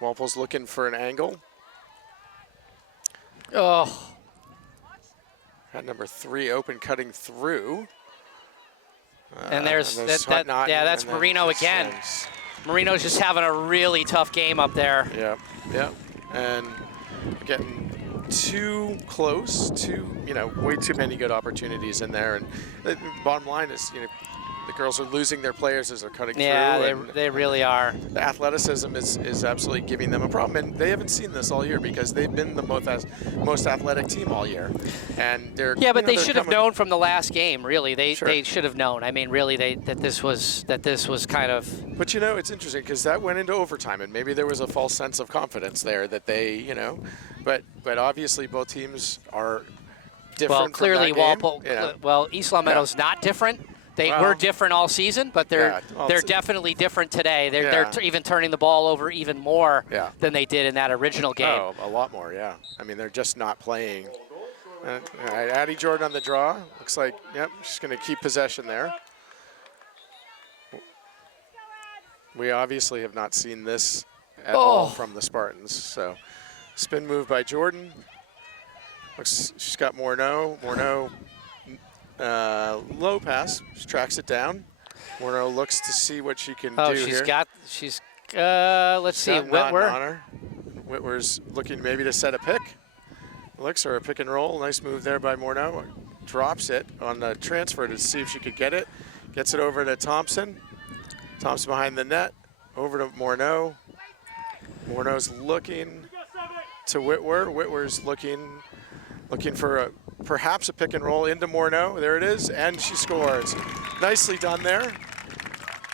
Walpole's looking for an angle. Oh. Got number 3 open, cutting through. And there's that's Marino again. Marino's just having a really tough game up there. Yeah, and getting too close to, way too many good opportunities in there. And the bottom line is, the girls are losing their players as they're cutting through. Yeah, they really are. The athleticism is absolutely giving them a problem, and they haven't seen this all year because they've been the most athletic team all year. And they're but they should have known from the last game. Really, they should have known. I mean, really, that this was kind of. But it's interesting because that went into overtime, and maybe there was a false sense of confidence there that they, but obviously both teams are different. Well, clearly from that Walpole. game. Well, East Long Meadow's not different. They were different all season, but they're definitely different today. They're even turning the ball over even more than they did in that original game. Oh, a lot more, yeah. I mean, they're just not playing. All right, Addie Jordan on the draw. Looks like, she's going to keep possession there. We obviously have not seen this at all from the Spartans. So, spin move by Jordan. Looks, she's got Morneau. Morneau. Low pass, she tracks it down. Morneau looks to see what she can do here. Let's see, Whitwer. Whitwer's looking maybe to set a pick. Looks or a pick and roll. Nice move there by Morneau. Drops it on the transfer to see if she could get it. Gets it over to Thompson. Thompson behind the net. Over to Morneau. Morneau's looking to Whitwer. Whitwer's looking for perhaps a pick and roll into Morneau. There it is, and she scores. Nicely done there.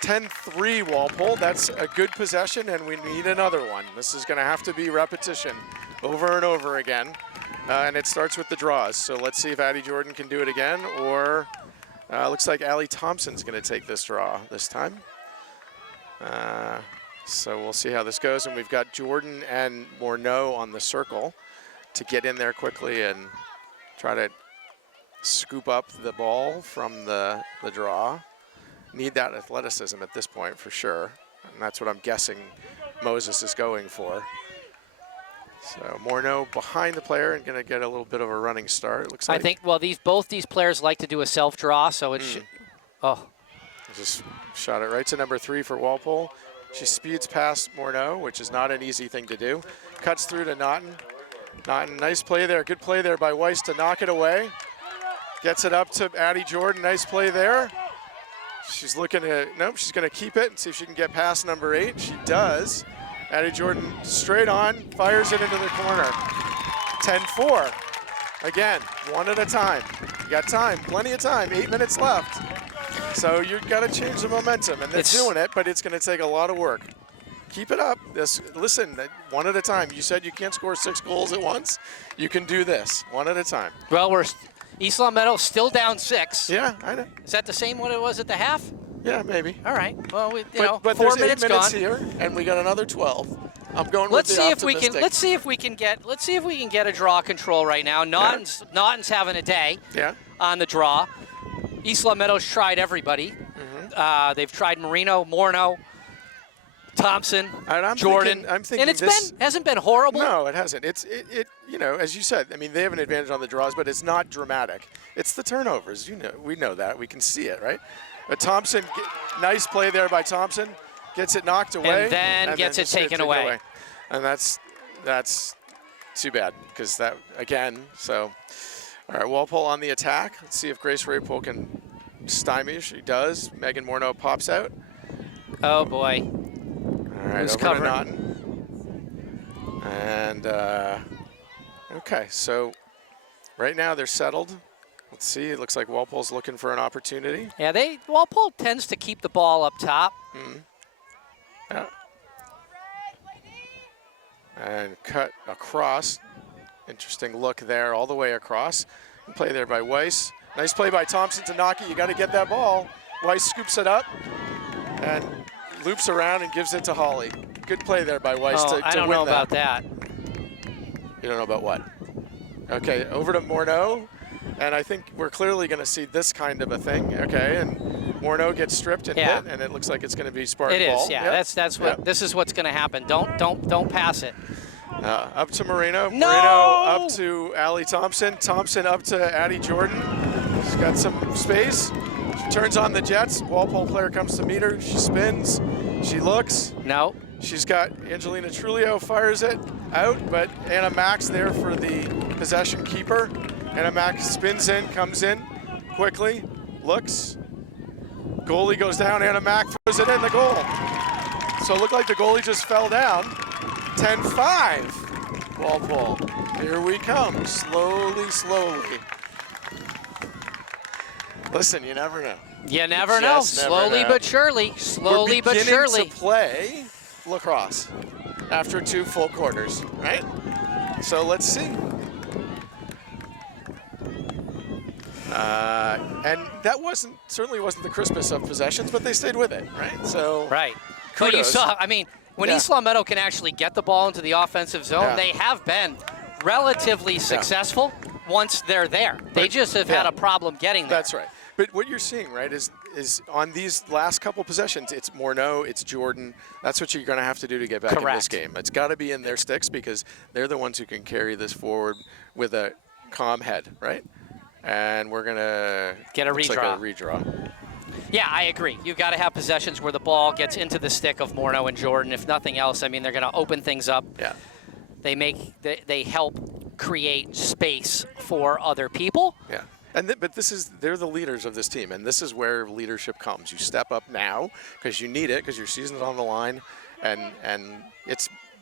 10-3 Walpole. That's a good possession, and we need another one. This is going to have to be repetition over and over again, and it starts with the draws. So let's see if Addie Jordan can do it again, or looks like Allie Thompson's going to take this draw this time. So we'll see how this goes, and we've got Jordan and Morneau on the circle to get in there quickly and try to scoop up the ball from the draw. Need that athleticism at this point for sure. And that's what I'm guessing Moses is going for. So Morneau behind the player and going to get a little bit of a running start. It looks like. I think, well, both these players like to do a self-draw, so it should. Oh. Just shot it right to number 3 for Walpole. She speeds past Morneau, which is not an easy thing to do. Cuts through to Naughton. Naughton, nice play there. Good play there by Weiss to knock it away. Gets it up to Addie Jordan. Nice play there. She's looking at, nope, she's going to keep it and see if she can get past number 8. She does. Addie Jordan straight on, fires it into the corner. 10-4. Again, one at a time. You got time, plenty of time, 8 minutes left. So you've got to change the momentum, and they're doing it, but it's going to take a lot of work. Keep it up. Listen, one at a time. You said you can't score 6 goals at once. You can do this, one at a time. Well, East Long Meadow still down 6. Yeah, I know. Is that the same what it was at the half? Yeah, maybe. All right. Well, but 4 there's minutes 8 minutes gone. here, and we got another 12. I'm going with the optimistic. Let's see if we can get a draw control right now. Naughton's having a day. Yeah. On the draw. East Long Meadow's tried everybody. They've tried Marino, Morneau, Thompson, Jordan. I'm thinking and hasn't been horrible. No, it hasn't. It as you said, I mean, they have an advantage on the draws, but it's not dramatic. It's the turnovers. We know that. We can see it, right? But Thompson, nice play there by Thompson. Gets it knocked away. And then gets it taken away. And that's too bad, because that, again, so. All right, Walpole on the attack. Let's see if Grace Raypole can stymie. She does. Megan Morneau pops out. Oh, boy. All right, Who's over covering? to Naughton. And, okay, so right now they're settled. Let's see, it looks like Walpole's looking for an opportunity. Yeah, Walpole tends to keep the ball up top. Yeah. And cut across. Interesting look there, all the way across. Play there by Weiss. Nice play by Thompson to knock it. You got to get that ball. Weiss scoops it up and loops around and gives it to Holly. Good play there by Weiss to win that. I don't know about that. You don't know about what? Okay, over to Morneau. And I think we're clearly going to see this kind of a thing. Okay, and Morneau gets stripped and hit, and it looks like it's going to be Spartan ball. It is, yeah. Yep. This is what's going to happen. Don't pass it. Up to Marino. No! Marino up to Allie Thompson. Thompson up to Addie Jordan. She's got some space. She turns on the jets. Walpole player comes to meet her. She spins. She looks. No. She's got Angelina Trulio, fires it out, but Anna Max there for the possession keeper. Anna Max spins in, comes in quickly, looks. Goalie goes down. Anna Mack throws it in the goal. So it looked like the goalie just fell down. 10-5, Walpole. Here we come, slowly, slowly. Listen, you never know. You never know. Slowly but surely. Slowly but surely. We're beginning to play lacrosse after 2 full quarters, right? So let's see. And that certainly wasn't the crispest of possessions, but they stayed with it, right? So right. Kudos. But you saw, I mean, when East Long Meadow can actually get the ball into the offensive zone, they have been relatively successful once they're there. They just have had a problem getting there. That's right. But what you're seeing, right, is on these last couple possessions, it's Morneau, it's Jordan. That's what you're going to have to do to get back in this game. It's got to be in their sticks because they're the ones who can carry this forward with a calm head, right? And we're going to get a redraw. Like a redraw. Yeah, I agree. You've got to have possessions where the ball gets into the stick of Morneau and Jordan. If nothing else, I mean, they're going to open things up. Yeah. They help create space for other people. Yeah. But they're the leaders of this team, and this is where leadership comes. You step up now because you need it, because your season's on the line, and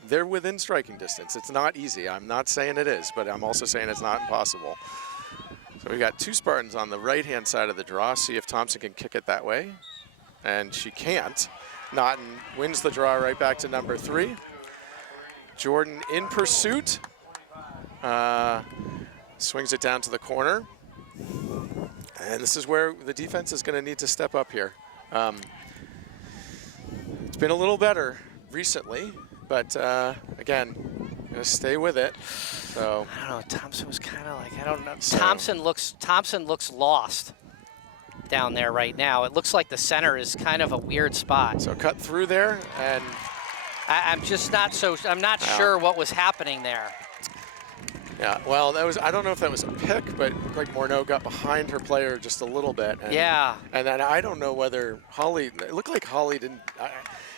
they're within striking distance. It's not easy. I'm not saying it is, but I'm also saying it's not impossible. So we've got 2 Spartans on the right-hand side of the draw. See if Thompson can kick it that way, and she can't. Naughton wins the draw right back to number 3. Jordan in pursuit. Swings it down to the corner. And this is where the defense is going to need to step up here. It's been a little better recently, but again, going to stay with it. So I don't know. Thompson was kind of like, I don't know. So, Thompson looks lost down there right now. It looks like the center is kind of a weird spot. So cut through there, and I'm just not sure what was happening there. Yeah, well, I don't know if that was a pick, but like Morneau got behind her player just a little bit. And, and then I don't know whether Holly, it looked like Holly didn't.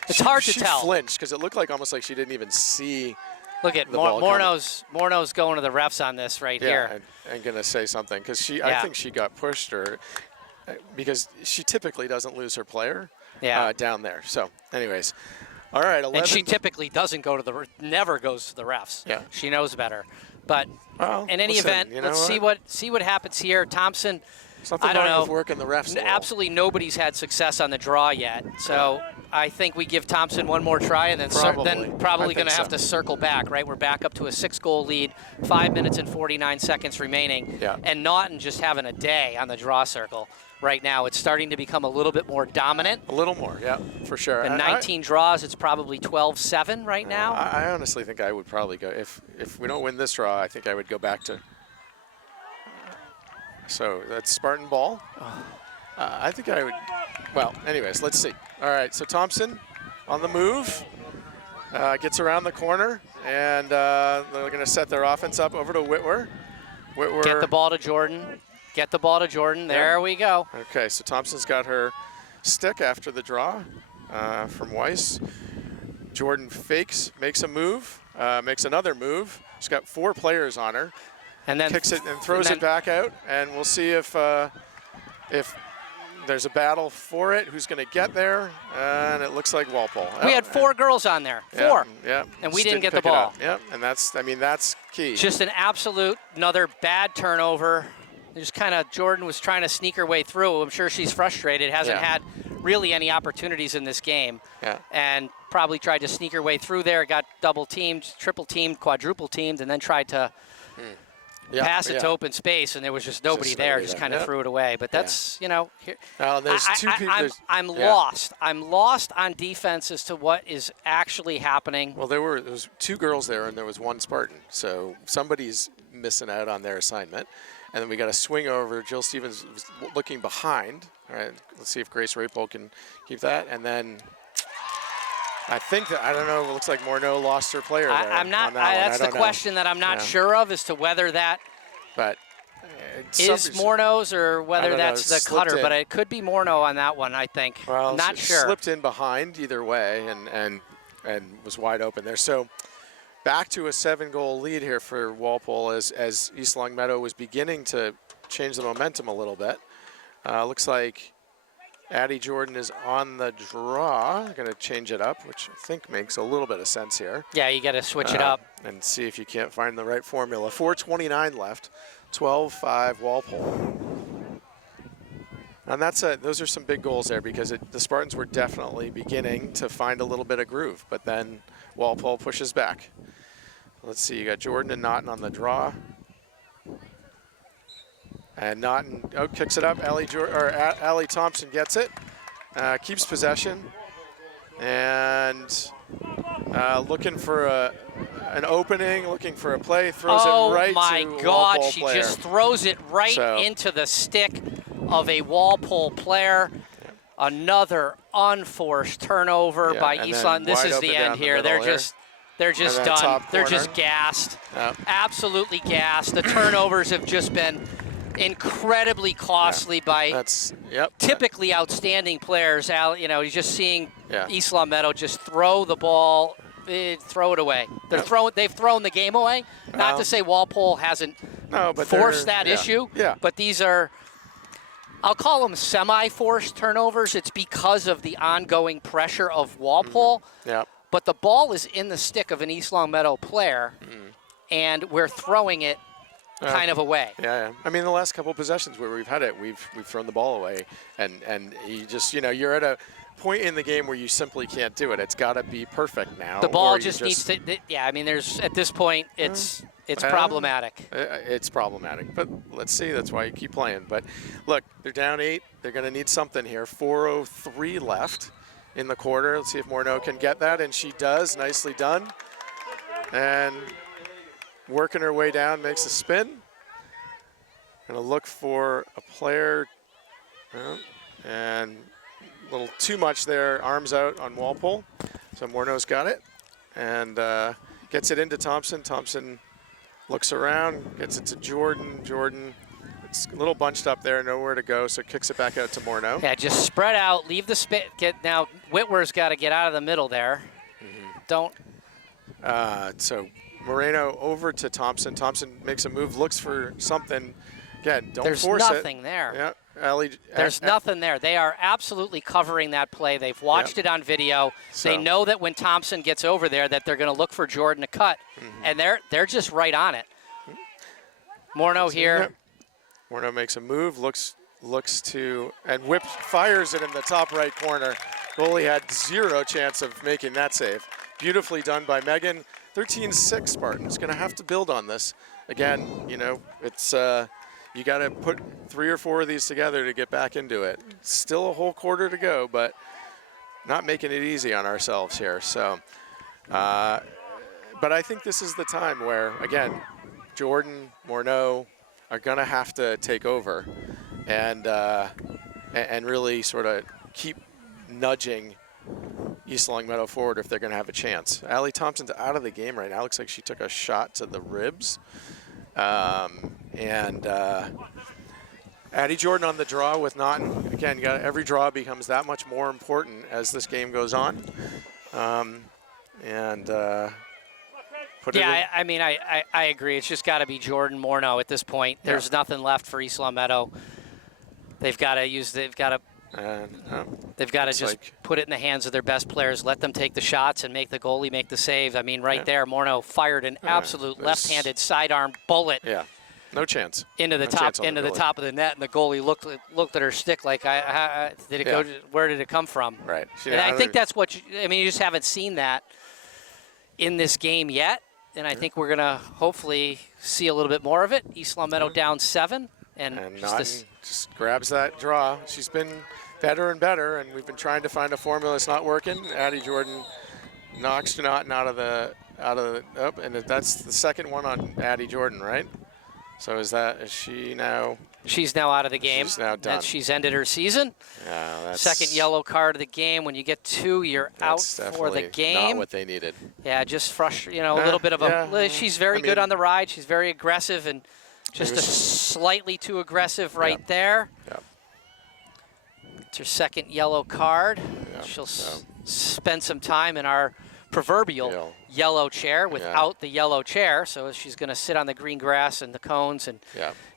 It's hard to tell. She flinched because it looked like almost like she didn't even see. Look at Morneau's going to the refs on this right here. And going to say something because I think she got pushed because she typically doesn't lose her player down there. So anyways, All right, 11. And she typically doesn't go to never goes to the refs. Yeah. She knows better. But well, in any listen, event, you know let's see what happens here. Thompson, something I don't wrong know. with working the refs. Absolutely nobody's had success on the draw yet. So I think we give Thompson one more try and then probably going to have to circle back, right? We're back up to a 6-goal lead, 5 minutes and 49 seconds remaining. Yeah. And Naughton just having a day on the draw circle right now. It's starting to become a little bit more dominant. A little more, yeah, for sure. And 19 draws, it's probably 12-7 right now. I honestly think I would probably go, if we don't win this draw, I think I would go back to, so that's Spartan ball. I think I would, well, anyways, let's see. All right, so Thompson on the move, gets around the corner, and they're going to set their offense up over to Whitwer. Get the ball to Jordan. Get the ball to Jordan. There we go. Okay, so Thompson's got her stick after the draw from Weiss. Jordan fakes, makes a move, makes another move. She's got 4 players on her. And then kicks it and throws it back out, and we'll see if there's a battle for it. Who's going to get there? And it looks like Walpole. We had 4 girls on there. 4. Yeah. And we didn't get the ball. Yep. And that's key. Just an absolute another bad turnover. Just kind of Jordan was trying to sneak her way through. I'm sure she's frustrated. Hasn't had really any opportunities in this game. Yeah. And probably tried to sneak her way through there. Got double teamed, triple teamed, quadruple teamed, and then tried to pass it to open space, and there was just nobody there. Just kind of threw it away. But that's, you know, here, there's two people. I'm lost. I'm lost on defense as to what is actually happening. Well, there was 2 girls there, and there was 1 Spartan. So somebody's missing out on their assignment. And then we got a swing over. Jill Stevens was looking behind. All right, let's see if Grace Rapole can keep that. And then I think that, I don't know, it looks like Morneau lost her player there. I'm not, that's the question that I'm not sure of, as to whether that is Morneau's or whether that's the cutter. But it could be Morneau on that one, I think. Well, not sure. Slipped in behind either way and was wide open there. So back to a 7-goal lead here for Walpole as East Longmeadow was beginning to change the momentum a little bit. Looks like Addie Jordan is on the draw. Going to change it up, which I think makes a little bit of sense here. Yeah, you got to switch it up. And see if you can't find the right formula. 4:29 left, 12-5 Walpole. And those are some big goals there, because the Spartans were definitely beginning to find a little bit of groove, but then Walpole pushes back. Let's see, you got Jordan and Naughton on the draw. And Naughton kicks it up. Allie Thompson gets it, keeps possession, and looking for an opening, looking for a play, throws it right to a Walpole player. Oh my God, she just throws it right into the stick of a Walpole player. Yeah. Another unforced turnover by East London. This is the end here. They're just done. They're just gassed. Yep. Absolutely gassed. The turnovers have just been incredibly costly by typically outstanding players. You're just seeing East Longmeadow just throw the ball, throw it away. They've thrown the game away. Not to say Walpole hasn't forced that issue, but these are, I'll call them semi-forced turnovers. It's because of the ongoing pressure of Walpole. But the ball is in the stick of an East Longmeadow player, and we're throwing it kind of away. Yeah. I mean, the last couple of possessions where we've had it, we've thrown the ball away, and you just, you're at a point in the game where you simply can't do it. It's got to be perfect now. The ball just needs to. I mean, at this point, it's problematic. It's problematic, but let's see. That's why you keep playing. But look, they're down 8. They're going to need something here. 4:03 left in the quarter. Let's see if Morneau can get that, and she does. Nicely done. And working her way down, makes a spin. Gonna look for a player, and a little too much there, arms out on Walpole. So Morneau's got it, and gets it into Thompson. Thompson looks around, gets it to Jordan. Jordan, it's a little bunched up there, nowhere to go, so kicks it back out to Morneau. Yeah, just spread out, leave the spit. Now Whitwer's got to get out of the middle there. Don't. So Moreno over to Thompson. Thompson makes a move, looks for something. Again, don't force it. There's nothing there. Yeah, There's nothing there. They are absolutely covering that play. They've watched it on video. So. They know that when Thompson gets over there that they're going to look for Jordan to cut, and they're just right on it. Morneau here. Morneau makes a move, looks to, and fires it in the top right corner. Goalie had 0 chance of making that save. Beautifully done by Megan. 13-6 Spartans. Going to have to build on this. Again, it's you got to put 3 or 4 of these together to get back into it. Still a whole quarter to go, but not making it easy on ourselves here. So, but I think this is the time where, again, Jordan, Morneau are going to have to take over and really sort of keep nudging East Longmeadow forward if they're going to have a chance. Allie Thompson's out of the game right now. Looks like she took a shot to the ribs. Addie Jordan on the draw with Naughton. Again, every draw becomes that much more important as this game goes on. I mean, I agree. It's just got to be Jordan Morneau at this point. There's nothing left for East Longmeadow. They've got to just put it in the hands of their best players. Let them take the shots and make the goalie make the save. I mean, right there, Morneau fired an absolute left-handed sidearm bullet. Yeah, no chance. Into the top of the net, and the goalie looked at her stick like, did it go? Where did it come from? Right. And I think that's what you just haven't seen that in this game yet. And I think we're going to hopefully see a little bit more of it. East Longmeadow down 7. And Naughton just grabs that draw. She's been better and better, and we've been trying to find a formula that's not working. Addie Jordan knocks Naughton out of the and that's the second one on Addie Jordan, right? So is she now? She's now out of the game. She's now done. And she's ended her season. Yeah, that's second yellow card of the game. When you get 2, you're out for the game. Not what they needed. Yeah, just frustrating. A little bit of she's very good on the ride. She's very aggressive and just slightly too aggressive right there. Yep. It's her second yellow card. Yep. She'll spend some time in our proverbial yellow chair without the yellow chair. So she's going to sit on the green grass and the cones. And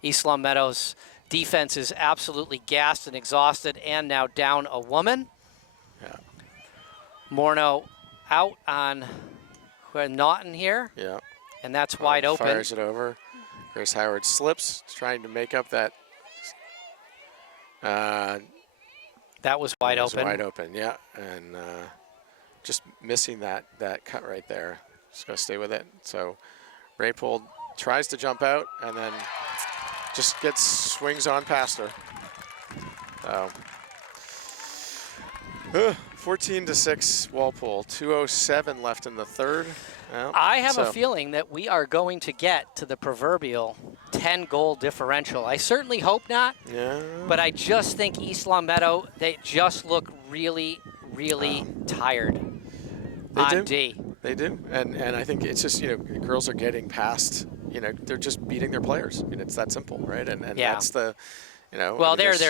East Longmeadow's defense is absolutely gassed and exhausted and now down a woman. Yeah. Morneau out on Naughton here. Yeah. And that's wide open. Fires it over. Chris Howard slips, trying to make up that. That was wide open. Wide open, yeah. And just missing that cut right there. Just going to stay with it. So Walpole tries to jump out and then just swings on past her. So 14-6 Walpole. 2:07 left in the third. Well, I have a feeling that we are going to get to the proverbial 10-goal differential. I certainly hope not. Yeah. But I just think East Longmeadow, they just look really, really tired on D. They do. And I think it's just, girls are getting past, they're just beating their players. I mean, it's that simple, right? And that's the, Well, there's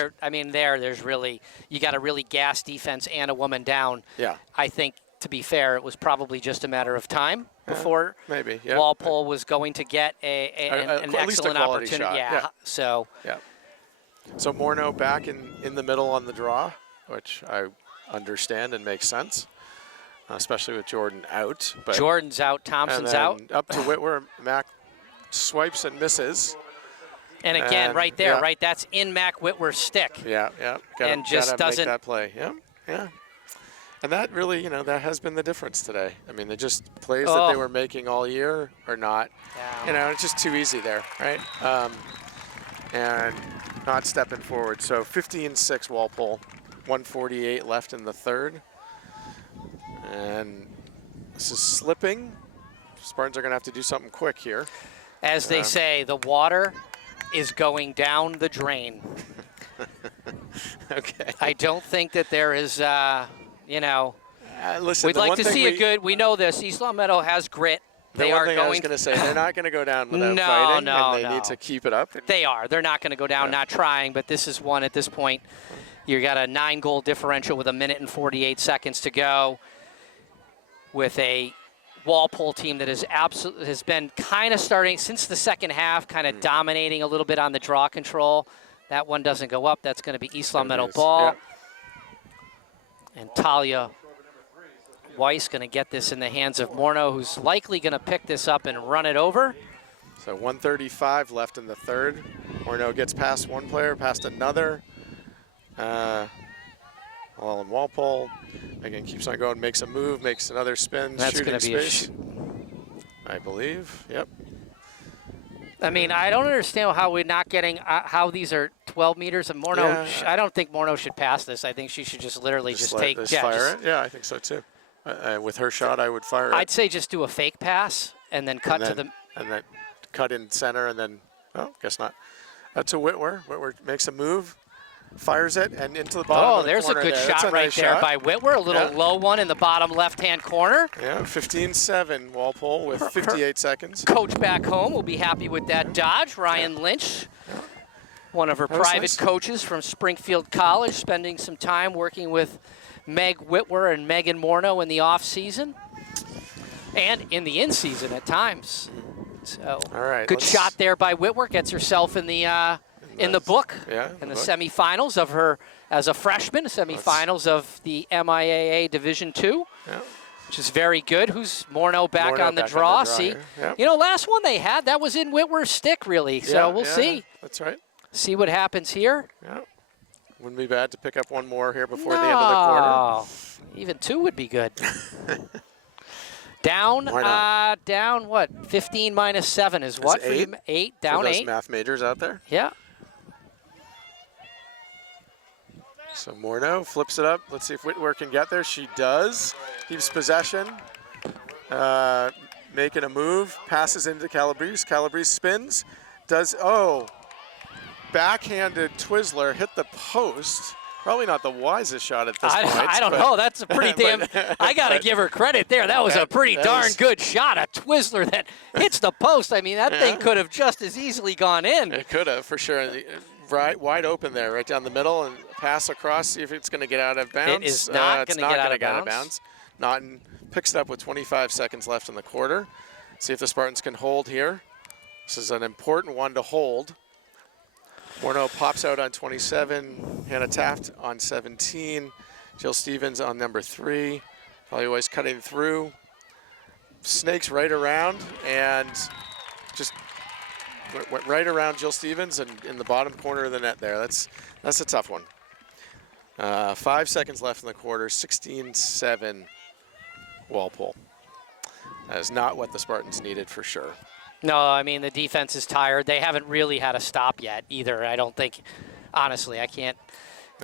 really, you got a really gas defense and a woman down. Yeah. I think, to be fair, it was probably just a matter of time before maybe Walpole was going to get an excellent opportunity. Shot. Yeah. So. Yeah. So Morneau back in the middle on the draw, which I understand and makes sense, especially with Jordan out. But Jordan's out. Thompson's out. Up to Whitwer. Mac swipes and misses. And again, right there, right? That's in Mac Whitwer's stick. Yeah. And just doesn't make that play. Yeah. And that really, that has been the difference today. I mean, they just plays that they were making all year or not. Yeah. It's just too easy there, right? And not stepping forward. So 15-6 Walpole, 1:48 left in the third. And this is slipping. Spartans are going to have to do something quick here. As they say, the water is going down the drain. Okay. I don't think that there is, listen, we'd like to see a good, we know this, East Longmeadow has grit. I was going to say, they're not going to go down without fighting, and they need to keep it up. They are. They're not going to go down not trying, but this is one at this point. You got a 9-goal differential with 1 minute and 48 seconds to go with a Walpole team that has been kind of starting since the second half, kind of dominating a little bit on the draw control. That one doesn't go up. That's going to be Islam There it Meadow is. ball. Yep. And Talia Weiss going to get this in the hands of Morneau, who's likely going to pick this up and run it over. So 1:35 left in the third. Morneau gets past one player, past another. All in Walpole. Again, keeps on going, makes a move, makes another spin, That's shooting going to be space. I believe, yep. I mean, I don't understand how we're not getting, how these are 12 meters and Morneau. Yeah. I don't think Morneau should pass this. I think she should just literally just take, fire it. Yeah, I think so too. With her shot, I would fire it. I'd say just do a fake pass and then cut to the. And then cut in center and then, oh, guess not. To Whitwer. Whitwer makes a move, fires it, and into the bottom of the there's a corner good there. shot That's a right nice there shot. by Whitwer. A little low one in the bottom left-hand corner. Yeah, 15-7 Walpole with 58 seconds. Coach back home will be happy with that dodge. Ryan Lynch, one of her That was private nice. coaches from Springfield College, spending some time working with Meg Whitwer and Megan Morneau in the off-season and in the in-season at times. So, All right, good shot there by Whitwer. Gets herself in the book in the semifinals of her as a freshman, semifinals of the MIAA Division II, which is very good. Who's Morneau back on the draw? See, you know, last one they had, that was in Whitwer's stick, really. So we'll see. That's right. See what happens here. Yeah. Wouldn't be bad to pick up one more here before the end of the quarter. Even two would be good. Down, down what? 15 minus 7 is what? Eight. 8, down for those 8. math majors out there. Yeah. So Morneau flips it up. Let's see if Whitwer can get there. She does. Keeps possession. Making a move. Passes into Calabrese. Calabrese spins. Does, backhanded Twizzler. Hit the post. Probably not the wisest shot at this point. I don't know. That's a pretty damn. I got to give her credit there. That was a pretty darn good shot. A Twizzler that hits the post. I mean, that thing could have just as easily gone in. It could have, for sure. Right, wide open there, right down the middle, and pass across. See if it's going to get out of bounds. It is not going to get out of bounds. Naughton picks it up with 25 seconds left in the quarter. See if the Spartans can hold here. This is an important one to hold. Morneau pops out on 27, Hannah Taft on 17, Jill Stevens on number 3. Probably always cutting through. Snakes right around and just went right around Jill Stevens and in the bottom corner of the net there. That's a tough one. 5 seconds left in the quarter, 16-7 Walpole. That is not what the Spartans needed for sure. No, I mean, the defense is tired. They haven't really had a stop yet either. I don't think, honestly, I can't.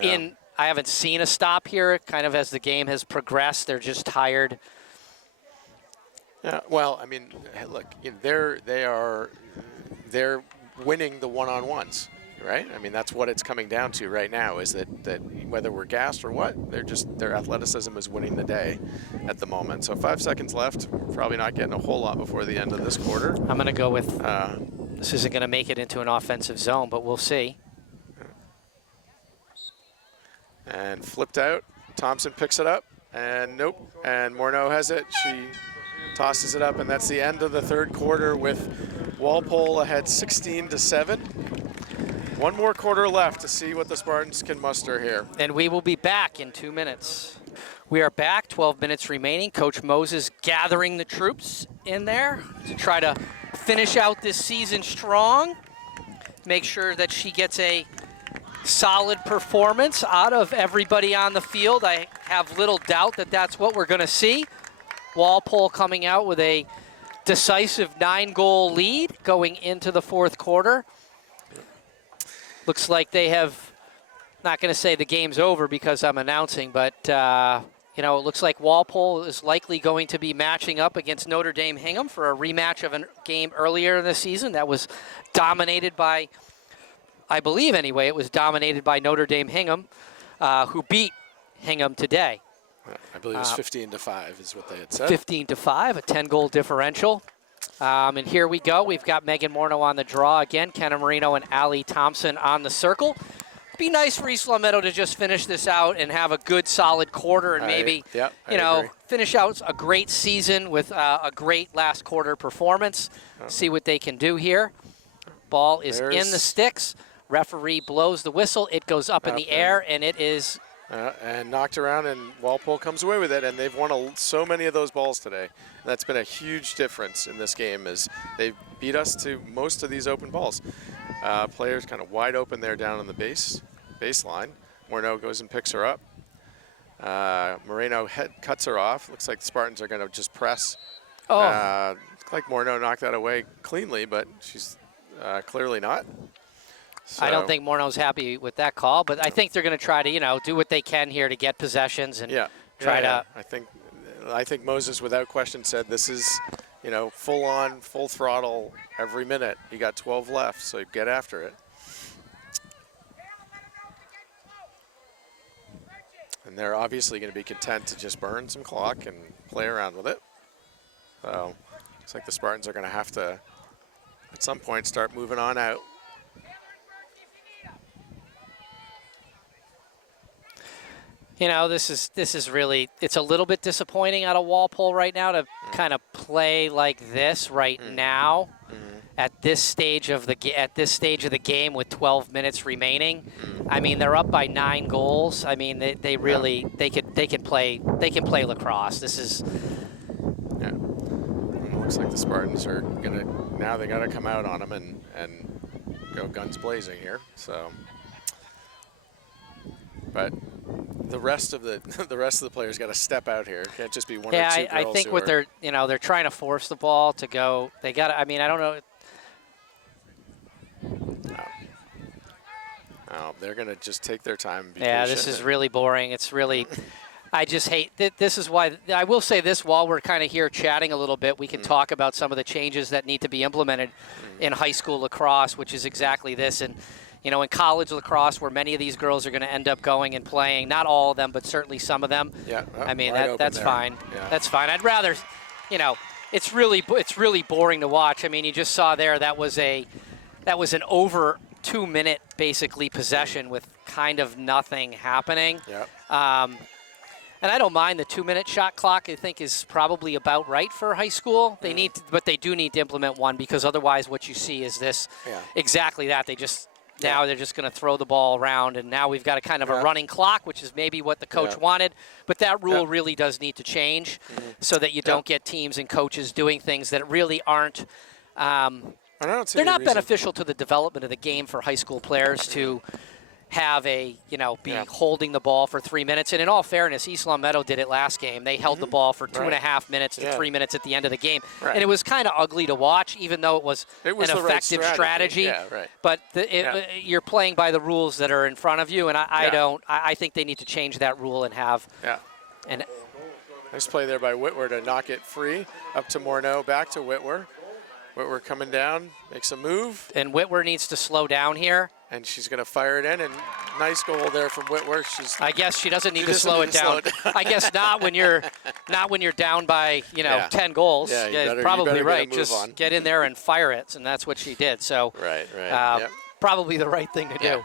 I haven't seen a stop here. Kind of as the game has progressed, they're just tired. Yeah, well, I mean, look, they're winning the one-on-ones, right? I mean, that's what it's coming down to right now. Is that whether we're gassed or what, their athleticism is winning the day at the moment. So 5 seconds left. Probably not getting a whole lot before the end of this quarter. I'm going to go with this isn't going to make it into an offensive zone, but we'll see. And flipped out. Thompson picks it up, and nope. And Morneau has it. She tosses it up, and that's the end of the third quarter with Walpole ahead 16-7. One more quarter left to see what the Spartans can muster here. And we will be back in 2 minutes. We are back, 12 minutes remaining. Coach Moses gathering the troops in there to try to finish out this season strong. Make sure that she gets a solid performance out of everybody on the field. I have little doubt that that's what we're going to see. Walpole coming out with a decisive 9-goal lead going into the fourth quarter. Looks like they have, not going to say the game's over because I'm announcing, but you know, it looks like Walpole is likely going to be matching up against Notre Dame Hingham for a rematch of a game earlier in the season that was dominated by, I believe anyway, it was dominated by Notre Dame Hingham, who beat Hingham today. I believe it was 15-5 is what they had said. 15-5, a 10-goal differential. And here we go. We've got Megan Morneau on the draw again, Kenna Marino and Allie Thompson on the circle. Be nice for Isla Meadow to just finish this out and have a good, solid quarter and maybe, finish out a great season with a great last quarter performance. See what they can do here. Ball is in the sticks. Referee blows the whistle. It goes up in the air, and it is and knocked around, and Walpole comes away with it, and they've won so many of those balls today. That's been a huge difference in this game, is they beat us to most of these open balls. Players kind of wide open there down on the baseline. Morneau goes and picks her up. Moreno cuts her off. Looks like the Spartans are going to just press. Looks like Morneau knocked that away cleanly, but she's clearly not. So. I don't think Morneau's happy with that call, but I think they're going to try to, do what they can here to get possessions and try to. I think Moses, without question, said this is, full on, full throttle every minute. You got 12 left, so get after it. And they're obviously going to be content to just burn some clock and play around with it. So looks like the Spartans are going to have to, at some point, start moving on out. This is really, it's a little bit disappointing out of Walpole right now to kind of play like this right now at this stage of the game with 12 minutes remaining. I mean, they're up by 9 goals. I mean, they really they can play lacrosse. This is. Yeah. It looks like the Spartans are now they got to come out on them and go guns blazing here. So, but. The rest of the players got to step out here. It can't just be one or two girls. I think what they're trying to force the ball to go. They got. I mean, I don't know. No, they're gonna just take their time. And be this is really boring. It's really. I just hate this is why I will say this while we're kind of here chatting a little bit, we can talk about some of the changes that need to be implemented in high school lacrosse, which is exactly this. And in college lacrosse, where many of these girls are going to end up going and playing, not all of them, but certainly some of them. Yeah. I mean, that's fine. Yeah. That's fine. I'd rather, it's really boring to watch. I mean, you just saw there that was an over 2-minute basically possession with kind of nothing happening. Yeah. And I don't mind the 2-minute shot clock. I think is probably about right for high school. But they do need to implement one, because otherwise, what you see is this exactly that. Now they're just going to throw the ball around, and now we've got a kind of a running clock, which is maybe what the coach wanted. But that rule really does need to change so that you don't get teams and coaches doing things that really aren't. They're not beneficial to the development of the game for high school players to have holding the ball for 3 minutes. And in all fairness, East Long Meadow did it last game. They held the ball for 2.5 minutes to 3 minutes at the end of the game. Right. And it was kind of ugly to watch, even though it was an effective strategy. Yeah, right. But you're playing by the rules that are in front of you, and I think they need to change that rule and have. Yeah. And nice play there by Whitwer to knock it free. Up to Morneau, back to Whitwer. Whitwer coming down, makes a move. And Whitwer needs to slow down here. And she's going to fire it in, and nice goal there from Whitwer. I guess she doesn't need to slow it down. I guess not when you're down by 10 goals. Yeah, probably right. Just get in there and fire it, and that's what she did. So right. Probably the right thing to do. Yeah.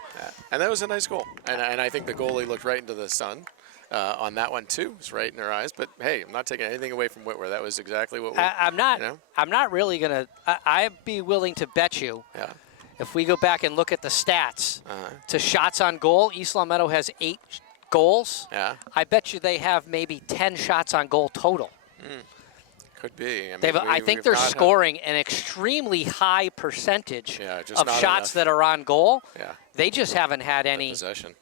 And that was a nice goal. And I think the goalie looked right into the sun on that one too. It was right in her eyes. But hey, I'm not taking anything away from Whitwer. That was exactly what we. I'm not really gonna. I'd be willing to bet you. Yeah. If we go back and look at the stats, to shots on goal, East Long Meadow has 8 goals. Yeah. I bet you they have maybe 10 shots on goal total. Could be. I think they're scoring an extremely high percentage of shots that are on goal. Yeah. They just haven't had any possession.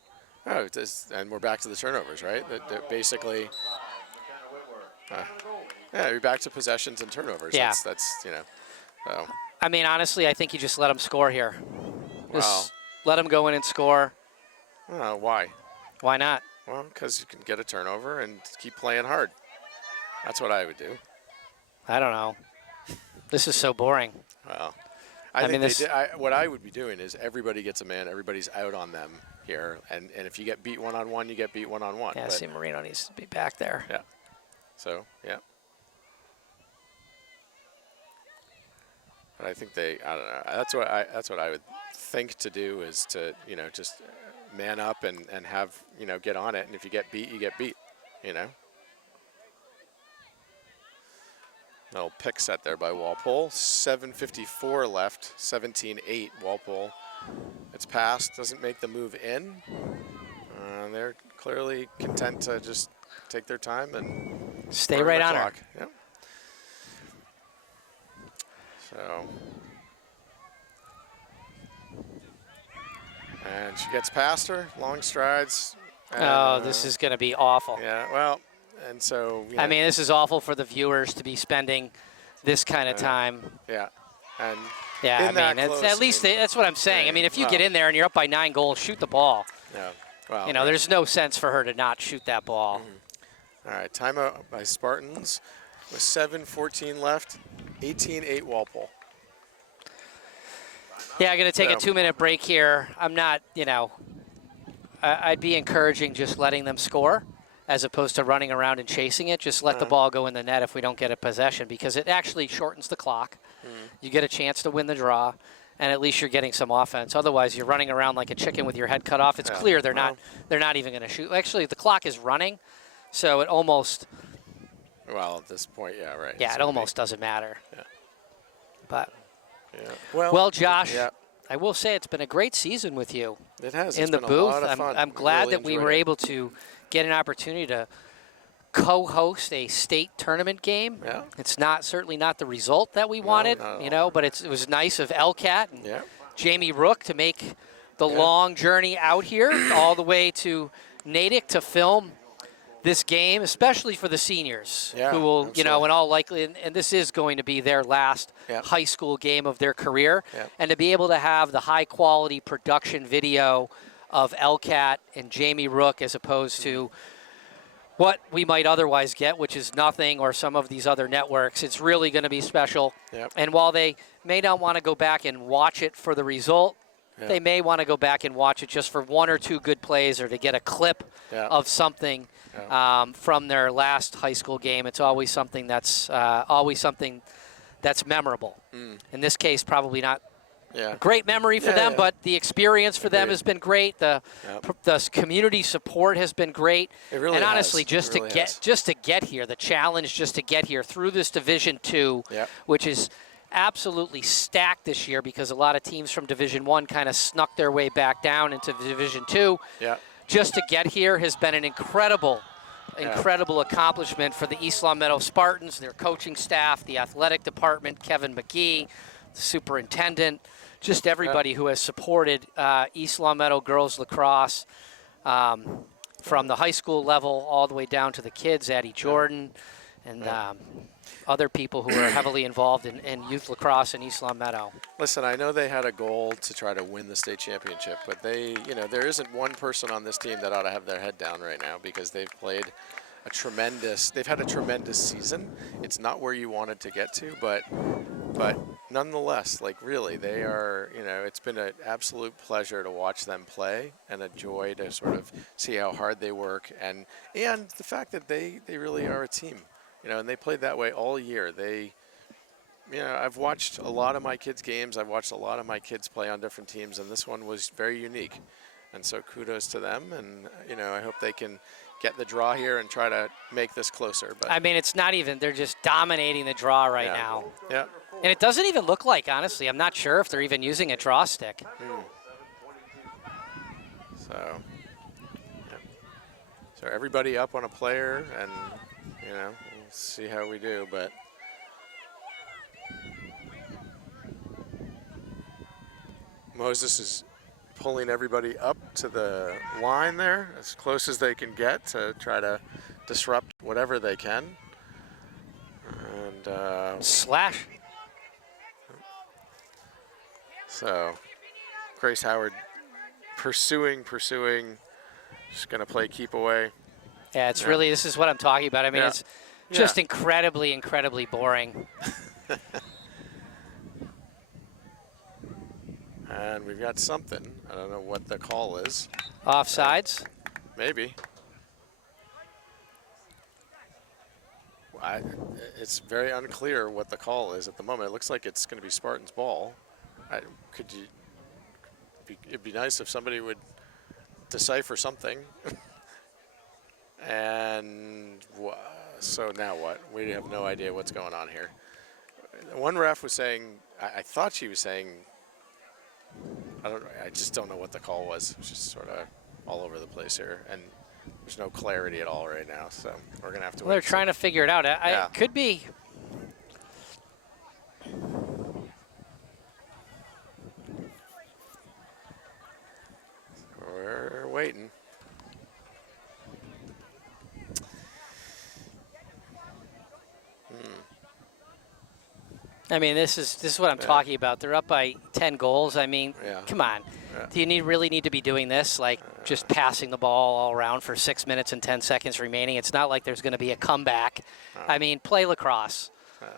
Oh, and we're back to the turnovers, right? They're basically. You're back to possessions and turnovers. Yeah. That's So. I mean, honestly, I think you just let them score here. Just let them go in and score. Why? Why not? Well, because you can get a turnover and keep playing hard. That's what I would do. I don't know. This is so boring. Well, what I would be doing is everybody gets a man, everybody's out on them here, and if you get beat one-on-one, you get beat one-on-one. Yeah, see, Marino needs to be back there. Yeah. So, yeah. But I think I don't know. That's what I would think to do is to, just man up and have, get on it. And if you get beat, you get beat, Little pick set there by Walpole. 7:54 left, 17-8 Walpole It's passed, doesn't make the move in. They're clearly content to just take their time and Stay burn right the on clock. her. Yep. So, and she gets past her, long strides. And, Oh, this is going to be awful. Yeah, well, and so. I mean, this is awful for the viewers to be spending this kind of time. Yeah, and Yeah, in that it's, close, at least that's what I'm saying. I mean, if you get in there and you're up by 9 goals, shoot the ball. Yeah, well, You know, there's no sense for her to not shoot that ball. All right, timeout by Spartans with 7:14 left, 18-8 Walpole. Yeah, I'm going to take a 2-minute break here. I'm not, you know, I'd be encouraging just letting them score as opposed to running around and chasing it. Just let the ball go in the net if we don't get a possession, because it actually shortens the clock. You get a chance to win the draw, and at least you're getting some offense. Otherwise, you're running around like a chicken with your head cut off. It's clear they're not even going to shoot. Actually, the clock is running, so it almost. Well, at this point, yeah, right. Yeah, it almost doesn't matter. Yeah. But. Yeah. Well, Josh. Yeah. I will say it's been a great season with you. It has. In it's the been booth. A lot of fun. I'm glad really that we were able to get an opportunity to co-host a state tournament game. Yeah. It's certainly not the result that we wanted, you know, but it was nice of LCAT and Jamie Rook to make the long journey out here all the way to Natick to film this game, especially for the seniors who will, you know, in all likelihood, and this is going to be their last high school game of their career, and to be able to have the high-quality production video of LCAT and Jamie Rook as opposed to what we might otherwise get, which is nothing, or some of these other networks. It's really going to be special. And while they may not want to go back and watch it for the result, they may want to go back and watch it just for 1 or 2 good plays or to get a clip of something from their last high school game. It's always something that's memorable. In this case, probably not a great memory for them, but the experience for them has been great. The community support has been great. It really and honestly, has. just to get here, the challenge just to get here through this Division II, which is absolutely stacked this year because a lot of teams from Division I kind of snuck their way back down into Division II. Just to get here has been an incredible accomplishment for the East Long Meadow Spartans, their coaching staff, the athletic department, Kevin McGee, the superintendent, just everybody who has supported East Long Meadow girls lacrosse from the high school level all the way down to the kids, Addie Jordan, and other people who are heavily involved in youth lacrosse in East Long Meadow. Listen, I know they had a goal to try to win the state championship, but there isn't one person on this team that ought to have their head down right now because they've had a tremendous season. It's not where you wanted to get to, but nonetheless, like really, they are, it's been an absolute pleasure to watch them play and a joy to sort of see how hard they work and the fact that they really are a team. And they played that way all year. I've watched a lot of my kids' games. I've watched a lot of my kids play on different teams, and this one was very unique. And so kudos to them, and, I hope they can get the draw here and try to make this closer. But I mean, it's not even, they're just dominating the draw right now. Yeah. And it doesn't even look like, honestly, I'm not sure if they're even using a draw stick. So everybody up on a player, and, we'll see how we do, but Moses is pulling everybody up to the line there as close as they can get to try to disrupt whatever they can. And slash. So Grace Howard pursuing, just going to play keep away. Yeah, it's really, this is what I'm talking about. I mean, it's just incredibly boring. And we've got something. I don't know what the call is. Offsides? Maybe. It's very unclear what the call is at the moment. It looks like it's going to be Spartans' ball. It'd be nice if somebody would decipher something. And so now what? We have no idea what's going on here. One ref was saying, I thought she was saying I just don't know what the call was. It's just sort of all over the place here, and there's no clarity at all right now. So we're gonna have to. Well, they're trying to figure it out. Yeah. It could be. We're waiting. I mean, this is what I'm talking about. They're up by 10 goals. I mean, come on. Yeah. Do you really need to be doing this? Like just passing the ball all around for 6 minutes and 10 seconds remaining. It's not like there's going to be a comeback. I mean, play lacrosse. No.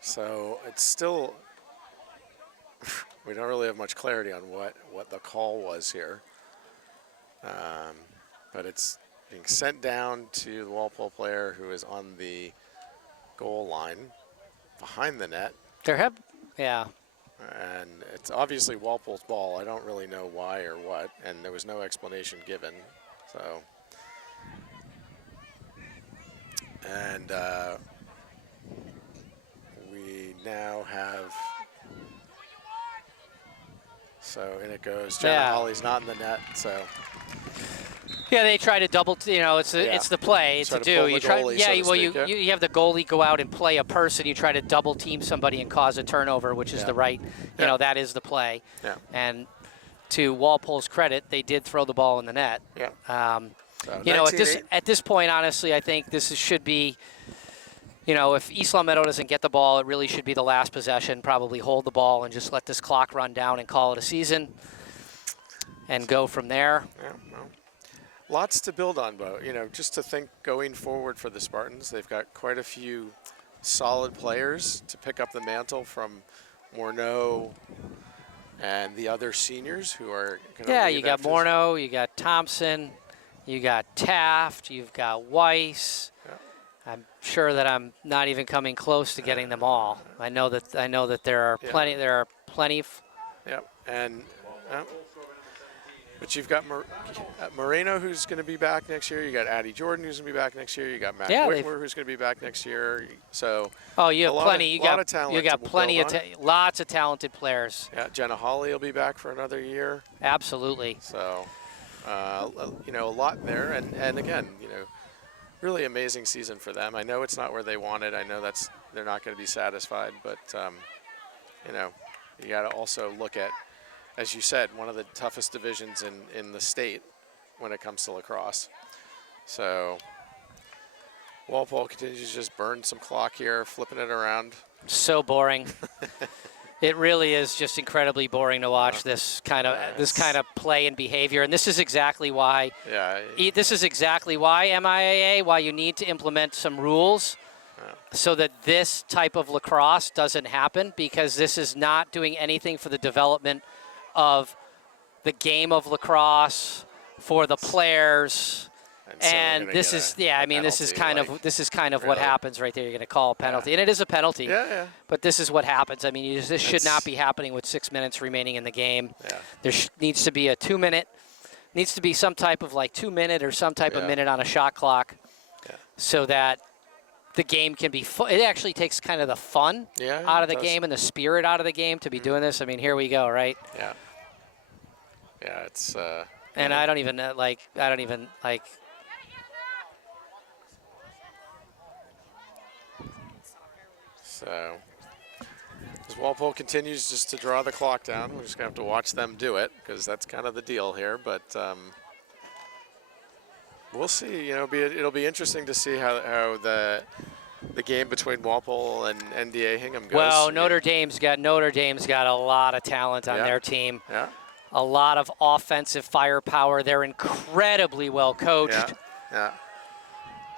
So it's still, we don't really have much clarity on what the call was here. But it's being sent down to the Walpole player who is on the goal line behind the net. Yeah. And it's obviously Walpole's ball. I don't really know why or what, and there was no explanation given. So, and we now have, so in it goes. Jenna Holly's not in the net, so. Yeah, they try to double. It's the play to do. You try. You have the goalie go out and play a person. You try to double team somebody and cause a turnover, which is the right. You know, that is the play. Yeah. And to Walpole's credit, they did throw the ball in the net. Yeah. So you know, at this point, honestly, I think should be. You know, if East Long Meadow doesn't get the ball, it really should be the last possession. Probably hold the ball and just let this clock run down and call it a season, and go from there. Yeah. Well. Lots to build on, Bo. You know, just to think going forward for the Spartans, they've got quite a few solid players to pick up the mantle from Morneau and the other seniors who are going to you got Morneau, you got Thompson, you got Taft, you've got Weiss. Yeah. I'm sure that I'm not even coming close to getting them all. I know that there are plenty. There are plenty. Yep, and. But you've got Moreno, who's going to be back next year. You got Addie Jordan, who's going to be back next year. You got Matt Whitmer, who's going to be back next year. So you have plenty. You got plenty of lots of talented players. Yeah, Jenna Holly will be back for another year. Absolutely. So, you know, a lot there, and again, you know, really amazing season for them. I know it's not where they wanted. I know they're not going to be satisfied, but you know, you got to also look at, as you said, one of the toughest divisions in the state when it comes to lacrosse. So Walpole continues to just burn some clock here, flipping it around. So boring. It really is just incredibly boring to watch this kind of play and behavior. And this is exactly why. This is exactly why MIAA, why you need to implement some rules. So that this type of lacrosse doesn't happen, because this is not doing anything for the development of the game of lacrosse for the players, and this is this is kind of what happens right there. You're going to call a penalty, and it is a penalty. Yeah. But this is what happens. I mean, this should not be happening with 6 minutes remaining in the game. Yeah. There needs to be a 2 minute, needs to be some type of 2 minute or some type of minute on a shot clock, so that the game can be fun. It actually takes kind of the fun out of the game and the spirit out of the game to be doing this. I mean, here we go, right? Yeah. Yeah, it's. And I don't even like. So, as Walpole continues just to draw the clock down, we're just gonna have to watch them do it, because that's kind of the deal here. But we'll see. You know, it'll be interesting to see how the game between Walpole and NDA Hingham goes. Well, Notre Dame's got a lot of talent on their team. Yeah. A lot of offensive firepower. They're incredibly well coached. Yeah.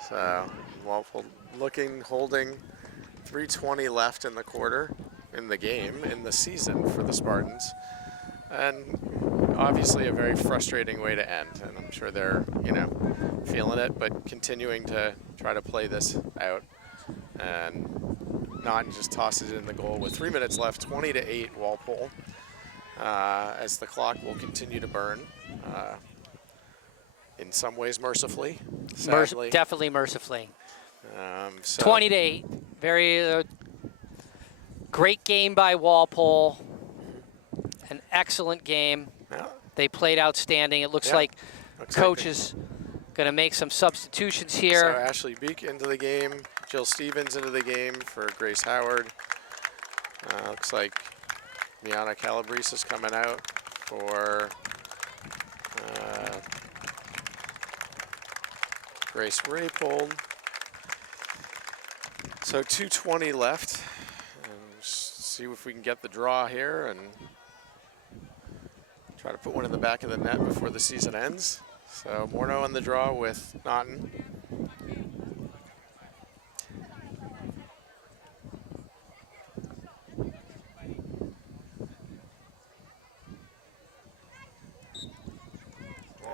So Walpole holding 3:20 left in the quarter, in the game, in the season for the Spartans. And obviously a very frustrating way to end. And I'm sure they're, you know, feeling it, but continuing to try to play this out and not just toss it in the goal with 3 minutes left, 20-8 Walpole. As the clock will continue to burn, in some ways mercifully, sadly. Definitely mercifully. So 20-8, very Great game by Walpole. An excellent game. Yeah. They played outstanding. It looks Yeah. like Looks coach like is going to make some substitutions So here. Ashley Beek into the game, Jill Stevens into the game for Grace Howard. Looks like Miana Calabrese is coming out for Grace Raypold. So 2:20 left. And see if we can get the draw here and try to put one in the back of the net before the season ends. So Morneau on the draw with Naughton.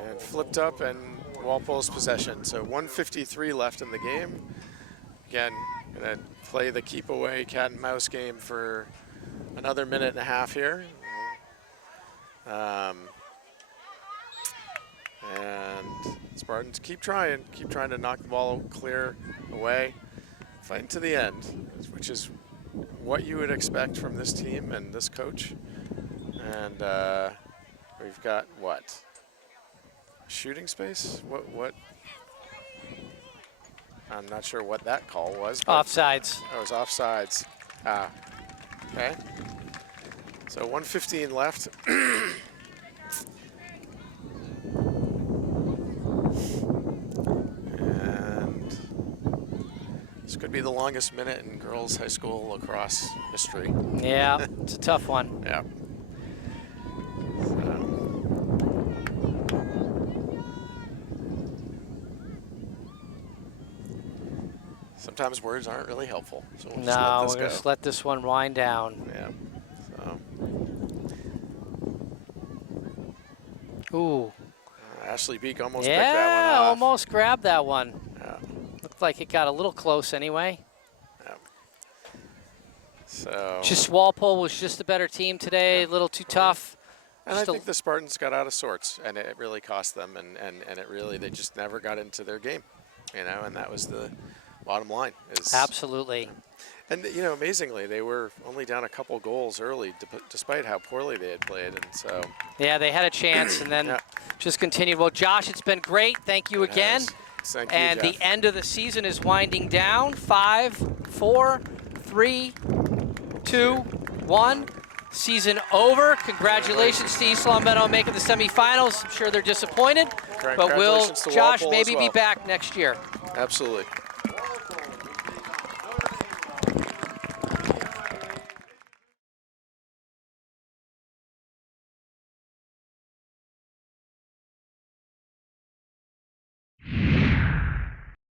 And flipped up and Walpole's possession. So 1:53 left in the game. Again, gonna play the keep away cat and mouse game for another minute and a half here. And Spartans keep trying to knock the ball clear away, fighting to the end, which is what you would expect from this team and this coach. And we've got what? Shooting space? What? I'm not sure what that call was. Offsides. Oh, it was offsides. Ah, okay. So 1:15 left. And this could be the longest minute in girls high school lacrosse history. Yeah, it's a tough one. Yeah. Sometimes words aren't really helpful. So we'll just No, let we're this going go. to let this one wind down. Yeah. So Ooh. Ashley Beek almost picked that one Yeah, off. almost grabbed that one. Yeah. Looked like it got a little close anyway. Yeah. So. Just Walpole was just a better team today, a little too tough. And Just I think the Spartans got out of sorts, and it really cost them, and it really, they just never got into their game, you know, and that was the bottom line. Absolutely. And, you know, amazingly, they were only down a couple goals early, despite how poorly they had played, and so. Yeah, they had a chance and then Yeah. just continued. Well, Josh, it's been great. Thank you again. Yes. Thank you, And Jeff. the end of the season is winding down. 5, 4, 3, 2, 1. Season over. Congratulations to East Long Meadow making the semifinals. I'm sure they're disappointed, but will Congratulations to Josh Walpole maybe as well. be back next year? Absolutely.